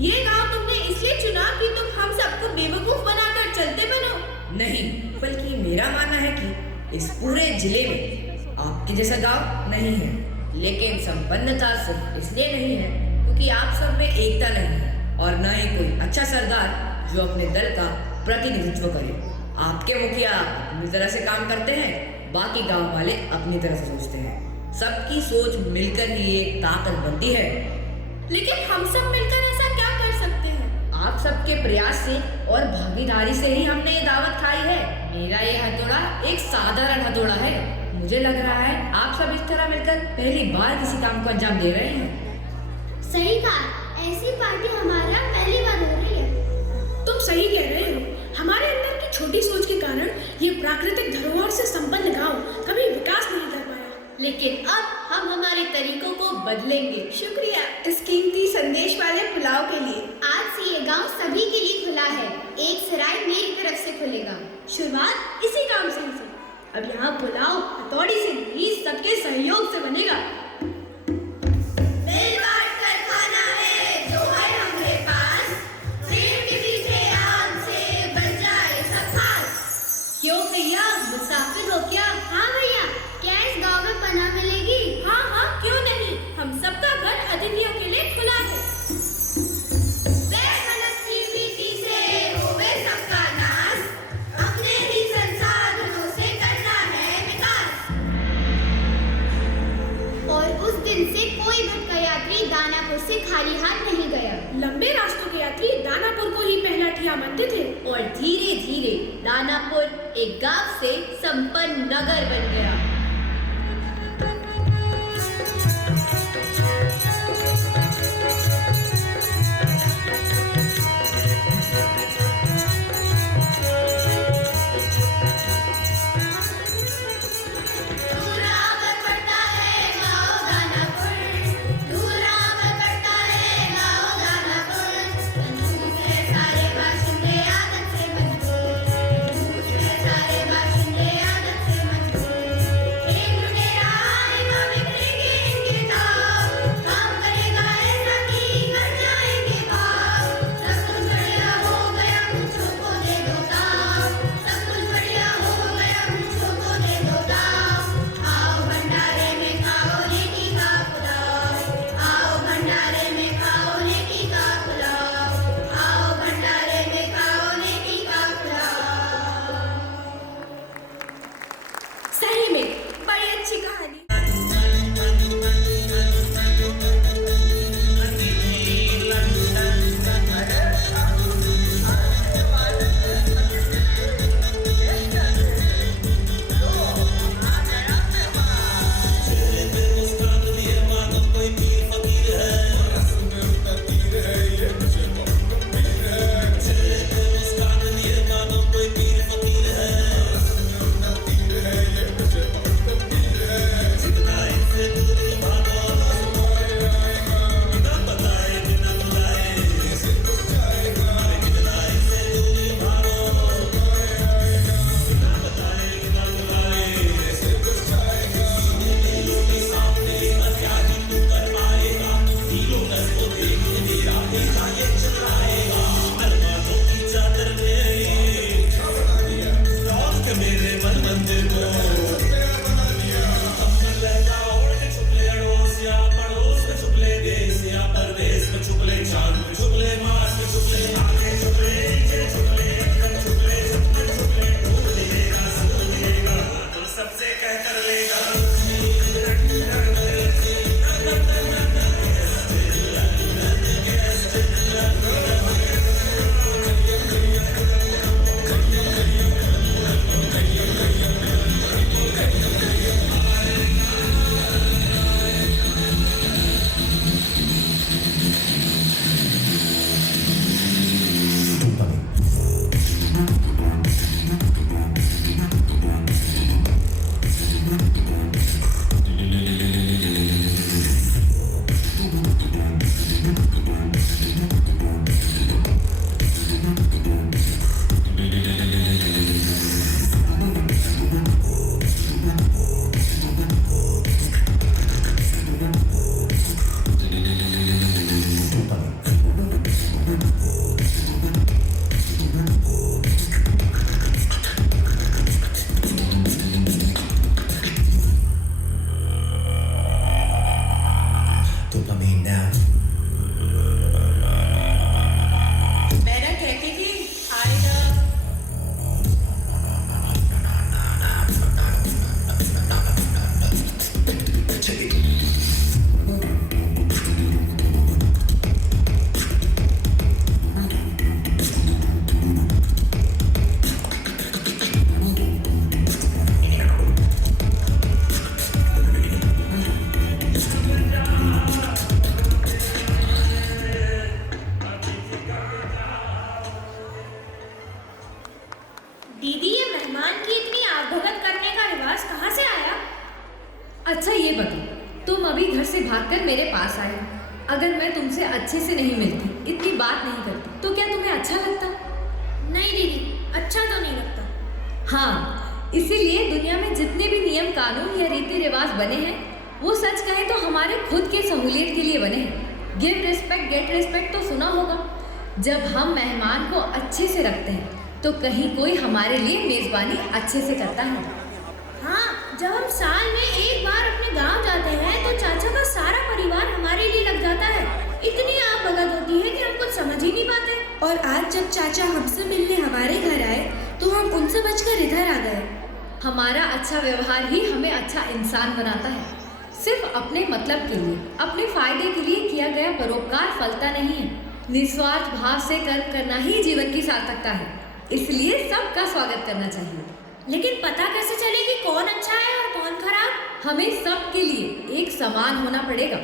ये गांव तुमने इसलिए चुना कि तुम हम सबको बेवकूफ बनाकर चलते बनो? नहीं, बल्कि मेरा मानना है कि इस पूरे जिले में आपके जैसा गांव नहीं है, लेकिन संपन्नता सिर्फ इसलिए नहीं है क्योंकि आप सब में एकता नहीं है, और न ही कोई अच्छा सरदार जो अपने दल का प्रतिनिधित्व करे। आपके मुखिया अपनी तरह से काम करते हैं, बाकी गांव वाले अपनी तरह से सोचते हैं। सबकी सोच मिलकर ही एक ताकत बनती है। लेकिन हम सब मिलकर ऐसा क्या कर सकते हैं? आप सबके प्रयास से और भागीदारी से ही हमने ये दावत खाई है। मेरा ये हथौड़ा एक साधारण हथौड़ा है। मुझे लग रहा है आप सब इस तरह मिलकर पहली बार किसी काम को अंजाम दे रहे हैं। सही कहा, ऐसी पार्टी हमारा पहली बार हो रही है। तुम सही कह रहे हो। हमारे अंदर की छोटी सोच के कारण ये प्राकृतिक धरोहर से संपन्न गांव कभी विकास नहीं कर पाया। लेकिन अब हम हमारे तरीकों को बदलेंगे। शुक्रिया इस कीमती संदेश वाले पुलाव के लिए। आज से ये गांव सभी के लिए खुला है। एक सराय मेरी तरफ से खुलेगा। शुरुआत इसी काम से हुई। अब यहाँ पुलाव हथौड़ी से नहीं, सबके सहयोग से बनेगा। मिल बांट कर खाना है जो है हमारे पास, प्रेम के पीछे आग से बच दानापुर एक गांव से संपन्न नगर बन गया। दीदी, ये मेहमान की इतनी आगभगत करने का रिवाज कहाँ से आया? अच्छा ये बताओ, तुम अभी घर से भागकर मेरे पास आए। अगर मैं तुमसे अच्छे से नहीं मिलती, इतनी बात नहीं करती, तो क्या तुम्हें अच्छा लगता? नहीं दीदी, अच्छा तो नहीं लगता। हाँ, इसीलिए दुनिया में जितने भी नियम कानून या रीति रिवाज बने हैं, वो सच कहें तो हमारे खुद के सहूलियत के लिए बने हैं। गिव रिस्पेक्ट गेट रिस्पेक्ट तो सुना होगा। जब हम मेहमान को अच्छे से रखते हैं तो कहीं कोई हमारे लिए मेजबानी अच्छे से करता है। हाँ, जब हम साल में एक बार अपने गांव जाते हैं तो चाचा का सारा परिवार हमारे लिए लग जाता है। इतनी आग भगत होती है कि हम कुछ समझ ही नहीं पाते। और आज जब चाचा हमसे मिलने हमारे घर आए तो हम उनसे बचकर इधर आ गए। हमारा अच्छा व्यवहार ही हमें अच्छा इंसान बनाता है। सिर्फ अपने मतलब के लिए, अपने फायदे के लिए किया गया परोपकार फलता नहीं है। निस्वार्थ भाव से कर्म करना ही जीवन की सार्थकता है। इसलिए सबका स्वागत करना चाहिए। लेकिन पता कैसे चले कि कौन अच्छा है और कौन खराब? हमें सबके लिए एक समान होना पड़ेगा।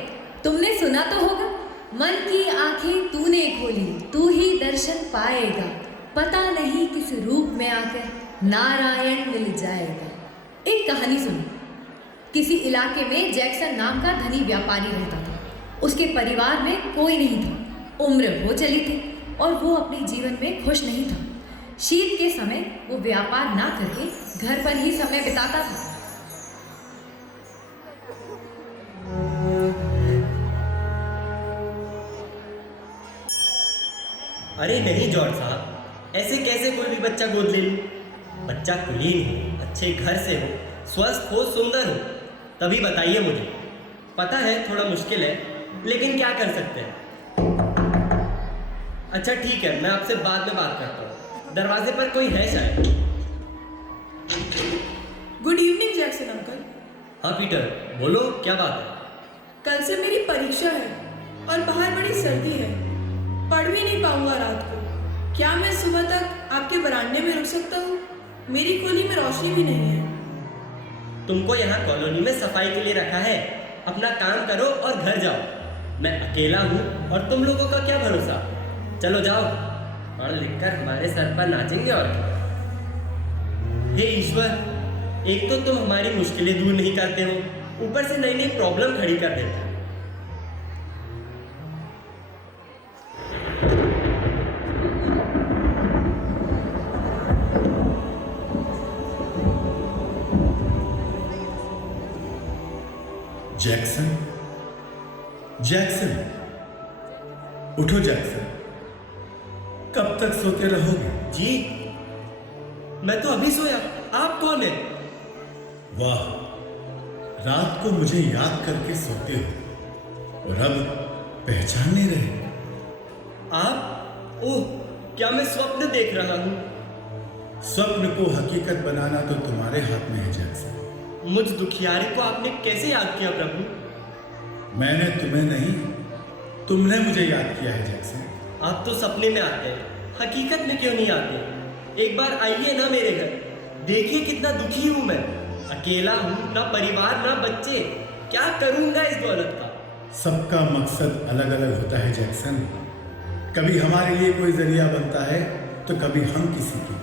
तुमने सुना तो होगा, मन की आंखें तूने खोली, तू ही दर्शन पाएगा, पता नहीं किस रूप में आकर नारायण मिल जाएगा। एक कहानी सुनो। किसी इलाके में जैक्सन नाम का धनी व्यापारी रहता था। उसके परिवार में कोई नहीं था। उम्र हो चली थी और वो अपने जीवन में खुश नहीं था। शीत के समय वो व्यापार ना करके घर पर ही समय बिताता था। अरे नहीं जॉर्ज साहब, ऐसे कैसे कोई भी बच्चा गोद ले लूं? बच्चा कुलीन हो, अच्छे घर से हो, स्वस्थ हो, सुंदर हो, तभी बताइए मुझे। पता है थोड़ा मुश्किल है, लेकिन क्या कर सकते हैं। अच्छा ठीक है, मैं आपसे बाद में बात करता हूँ। दरवाजे पर कोई है शायद। Good evening Jackson uncle. हाँ पीटर, बोलो क्या बात है? कल से मेरी परीक्षा है और बाहर बड़ी सर्दी है, पढ़ भी नहीं पाऊंगा रात को। क्या मैं सुबह तक आपके बरामदे में रुक सकता हूँ? मेरी कोली में रोशनी भी नहीं है। तुमको यहाँ कॉलोनी में सफाई के लिए रखा है, अपना काम करो और घर जाओ। मैं अकेला हूँ और तुम लोगों का क्या भरोसा। चलो जाओ, पढ़ लिख कर हमारे सर पर नाचेंगे और क्या। हे ईश्वर, एक तो तुम हमारी मुश्किलें दूर नहीं करते हो, ऊपर से नई नई प्रॉब्लम खड़ी कर देते हो। जैक्सन, जैक्सन, उठो जैक्सन, कब तक सोते रहोगे? जी, मैं तो अभी सोया, आप कौन है? वाह, रात को मुझे याद करके सोते हो और अब पहचान नहीं रहे। आप? ओह, क्या मैं स्वप्न देख रहा हूँ? स्वप्न को हकीकत बनाना तो तुम्हारे हाथ में है जैक्सन। मुझ दुखियारे को आपने कैसे याद किया प्रभु? मैंने तुम्हें नहीं, तुमने मुझे याद किया है जैक्सन। आप तो सपने में आते हैं, हकीकत में क्यों नहीं आते? एक बार आइए ना मेरे घर, देखिए कितना दुखी हूँ मैं। अकेला हूँ, ना परिवार ना बच्चे, क्या करूँगा इस दौलत का? सबका मकसद अलग अलग होता है जैक्सन। कभी हमारे लिए कोई जरिया बनता है तो कभी हम किसी की।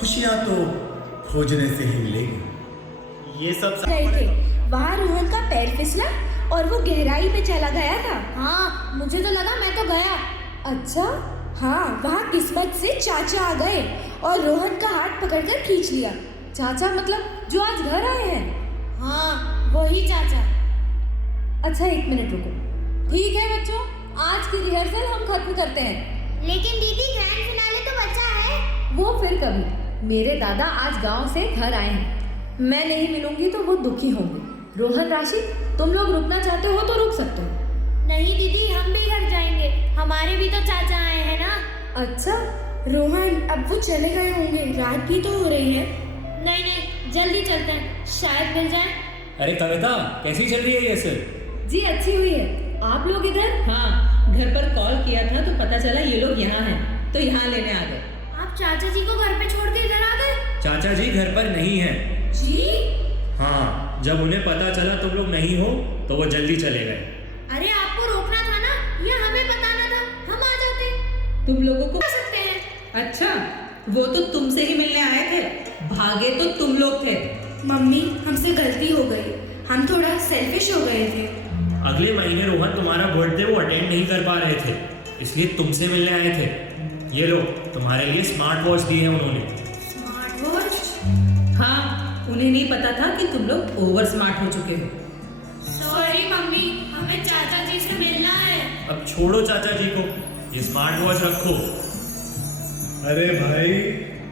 खुशियाँ तो खोजने से ही मिलेगी। ये सब गए थे, वहाँ रोहन का पैर फिसला और वो गहराई में चला गया था। हाँ, मुझे तो लगा मैं तो गया। अच्छा, हाँ, वहाँ किस्मत से चाचा आ गए और रोहन का हाथ पकड़कर खींच लिया। चाचा मतलब जो आज घर आए हैं? हाँ, वही चाचा। अच्छा एक मिनट रुको। ठीक है बच्चों, आज की रिहर्सल हम खत्म करते हैं। लेकिन दीदी ग्रैंड फिनाले तो बचा है। वो फिर कभी। मेरे दादा आज गांव से घर आए हैं, मैं नहीं मिलूंगी तो वो दुखी होंगे। रोहन, राशि, तुम लोग रुकना चाहते हो तो रुक सकते हो। नहीं दीदी, हम भी घर जाएंगे, हमारे भी तो चाचा आए हैं ना। अच्छा रोहन, अब वो चले गए होंगे, रात भी तो हो रही है। नहीं नहीं, जल्दी चलते हैं, शायद मिल जाए। अरे कविता, कैसी चल रही है ये सब? जी अच्छी हुई है। आप लोग इधर? हाँ, घर पर कॉल किया था तो पता चला ये लोग यहाँ हैं, तो यहाँ लेने आ गए। आप चाचा जी को घर पे छोड़ के इधर आ गए? चाचा जी घर पर नहीं है। जी? हाँ, जब उन्हें पता चला तुम लोग नहीं हो तो वो जल्दी चले गए। अरे आपको रोकना था ना, या हमें बताना था, हम आ जाते। तुम लोगों को आ सकते हैं। अच्छा, वो तो तुमसे ही मिलने आए थे, भागे तो तुम लोग थे। मम्मी, हमसे गलती हो गई, हम थोड़ा सेल्फिश हो गए थे। अगले महीने रोहन तुम्हारा बर्थडे वो अटेंड नहीं कर पा रहे थे, इसलिए तुमसे मिलने आए थे। ये लो, तुम्हारे लिए स्मार्ट वॉच दी है उन्होंने। Smart watch? हाँ, उन्हें नहीं पता था कि तुम लोग ओवर स्मार्ट हो चुके हो। सॉरी मम्मी, हमें चाचा जी से मिलना है। अब छोड़ो चाचा जी को, ये स्मार्ट वॉच रखो। अरे भाई,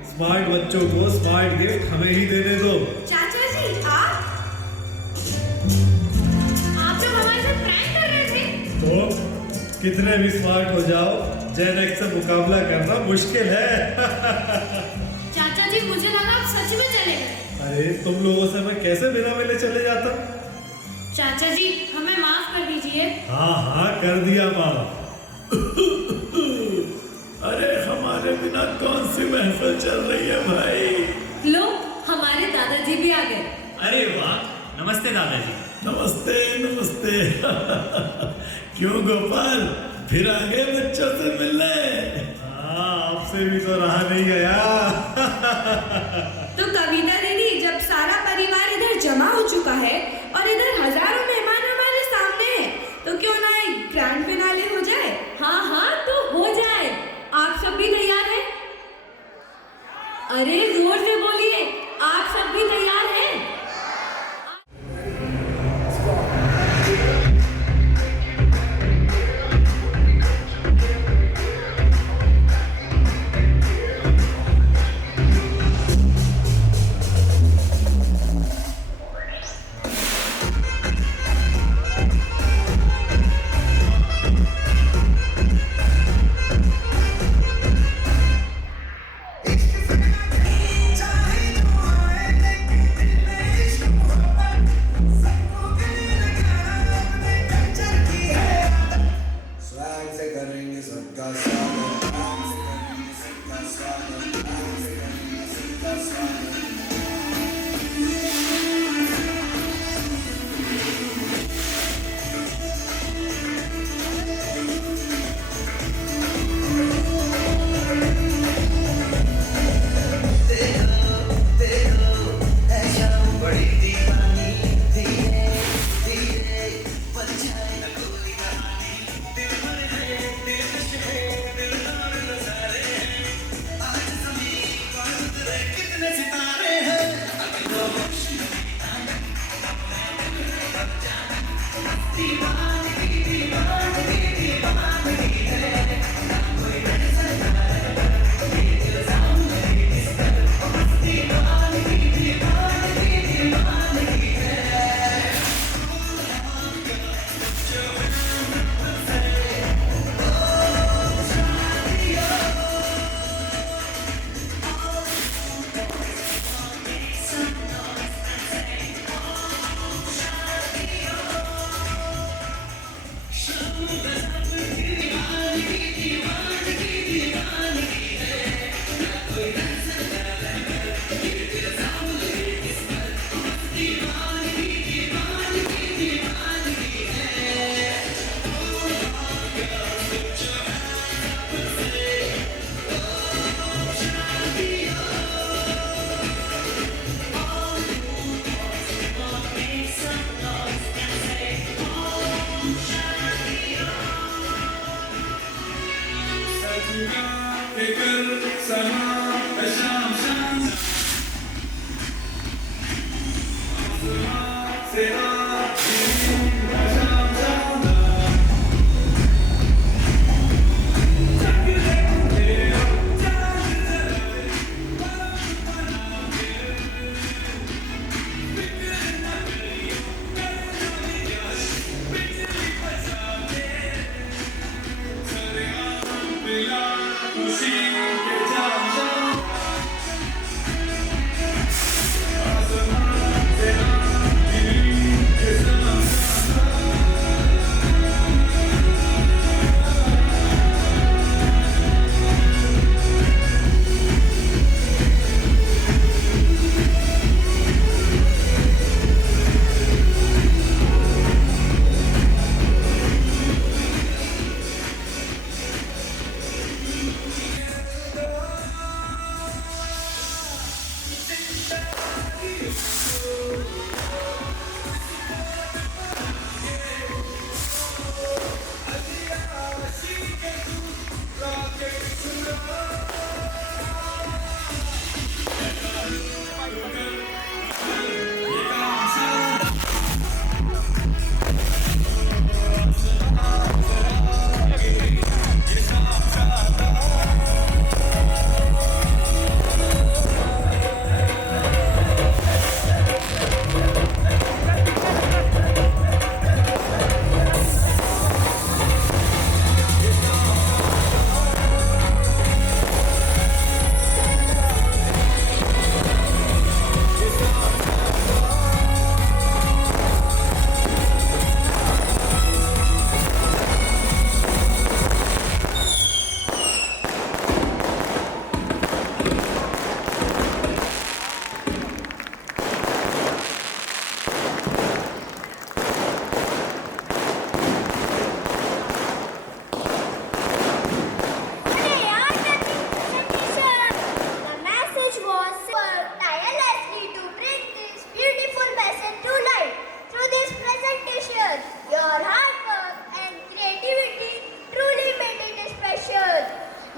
स्मार्ट बच्चों को स्मार्ट गिफ्ट हमें ही देने दो। चाचा जी आप लोग हमारे साथ प्रैंक कर रहे थे? तो कितने भी स्मार्ट हो जाओ, जेन एक्स से मुकाबला करना मुश्किल है। चाचा जी, मुझे लगा आप सच में चले गए। अरे तुम लोगों से मैं कैसे बिना मिले चले जाता? चाचा जी, हमें माफ कर दीजिए। हाँ हाँ, कर दिया माफ। अरे हमारे बिना कौन सी महफिल चल रही है भाई? लो, हमारे दादाजी भी आ गए। अरे वाह, नमस्ते दादाजी। नमस्ते नमस्ते। क्यों गोपाल, फिर आ गए बच्चों से मिलने? आपसे भी तो रहा नहीं गया। तो कविता दीदी, जब सारा परिवार इधर जमा हो चुका है और इधर हजारों मेहमान हमारे सामने हैं, तो क्यों ना एक ग्रैंड फिनाले हो जाए? हाँ हाँ, तो हो जाए। आप सब भी तैयार हैं? अरे जोर से बोलिए, आप सब भी तैयार हैं?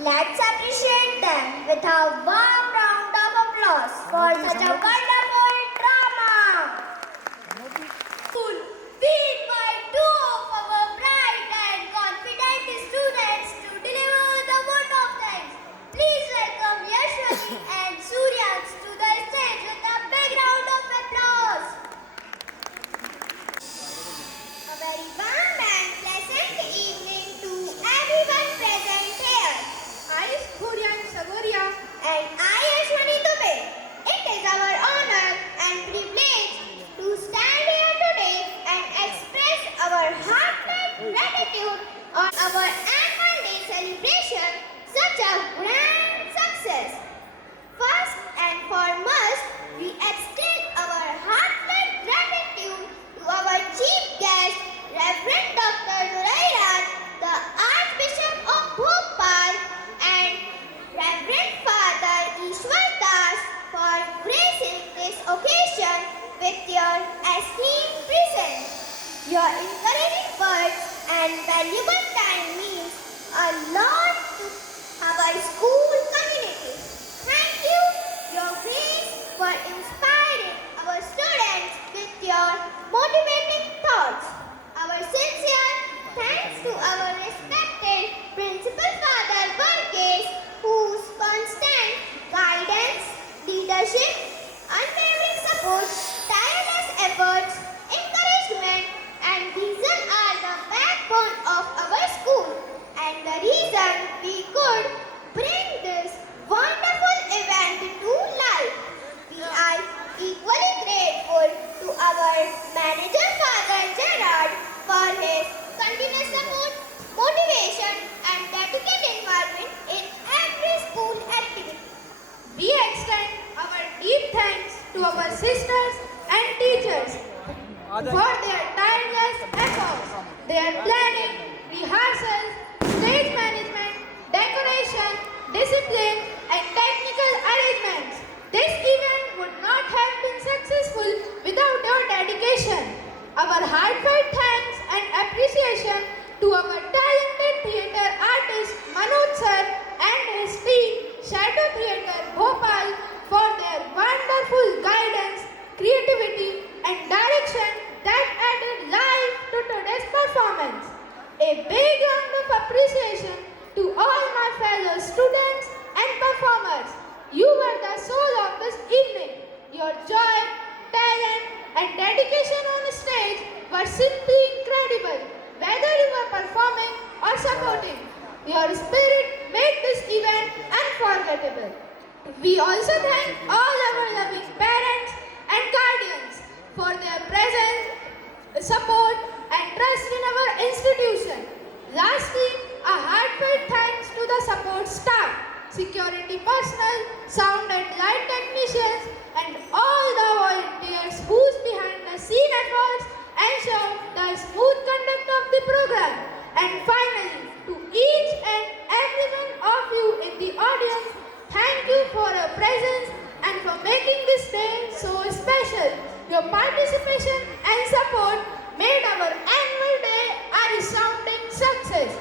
Let's appreciate them with a warm round of applause for such a wonderful drama. We invite two of our bright and confident students to deliver the vote of thanks. Please welcome Yashwani and Suryans to the stage with a big round of applause. A very warm and pleasant evening to everyone present here. I am Suryan Sagoria and I Yashwani Dubey. It is our honor and privilege to stand here today and express our heartfelt gratitude on our annual day celebration, such a grand success. First and foremost, we extend our heartfelt gratitude to our chief guest, Reverend Dr. Durairat, the Archbishop of Bhopal, and Reverend Father Ishwar Das for gracing this occasion with your esteemed presence. Your encouraging words and valuable time means a lot to our school community. Thank you, Your Grace, for inspiring our students with your motivating thoughts. Our sincere thanks to our respected Principal Father Varghese, whose constant guidance, leadership, unwavering support, tireless efforts, encouragement, and vision are the backbone of our school, and the reason we could bring this wonderful event to life. We are equally grateful to our manager, Father Gerard, for his continuous support, motivation, and dedicated involvement in every school activity. We extend our deep thanks to our sisters and teachers for their tireless efforts, their planning, rehearsals, stage management, decoration, discipline, and technical arrangements. This event would not have been successful without your dedication. Our heartfelt thanks and appreciation to our talented theatre artist Manoj sir and his team, Shadow Theatre Bhopal, for their wonderful guidance, creativity, and direction that added life to today's performance. A big round of appreciation to all my fellow students and performers. You were the soul of this evening. Your joy, talent, and dedication on stage were simply incredible, whether you were performing or supporting. Your spirit made this event unforgettable. We also thank all our loving parents and guardians for their presence, support, and trust in our institution. Lastly, a heartfelt thanks to the support staff, security personnel, sound and light technicians, and all the volunteers whose behind-the-scene efforts ensure the smooth conduct of the program. And finally, to each and every one of you in the audience, thank you for your presence and for making this day so special. Your participation and support made our annual day a resounding success.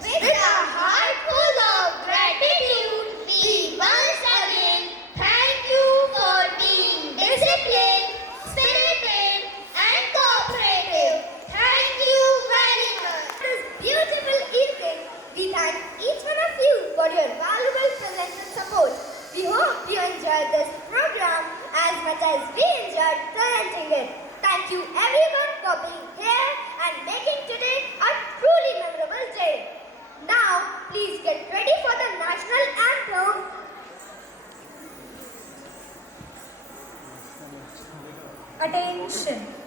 With a heart full of gratitude, we once again thank you for being disciplined, spirited, and cooperative. Thank you very much. This beautiful evening, we thank each one of you for your valuable presence and support. We hope you enjoyed this program as much as we enjoyed presenting it. Thank you everyone for being here and making today a truly memorable day. Now, please get ready for the national anthem. Attention!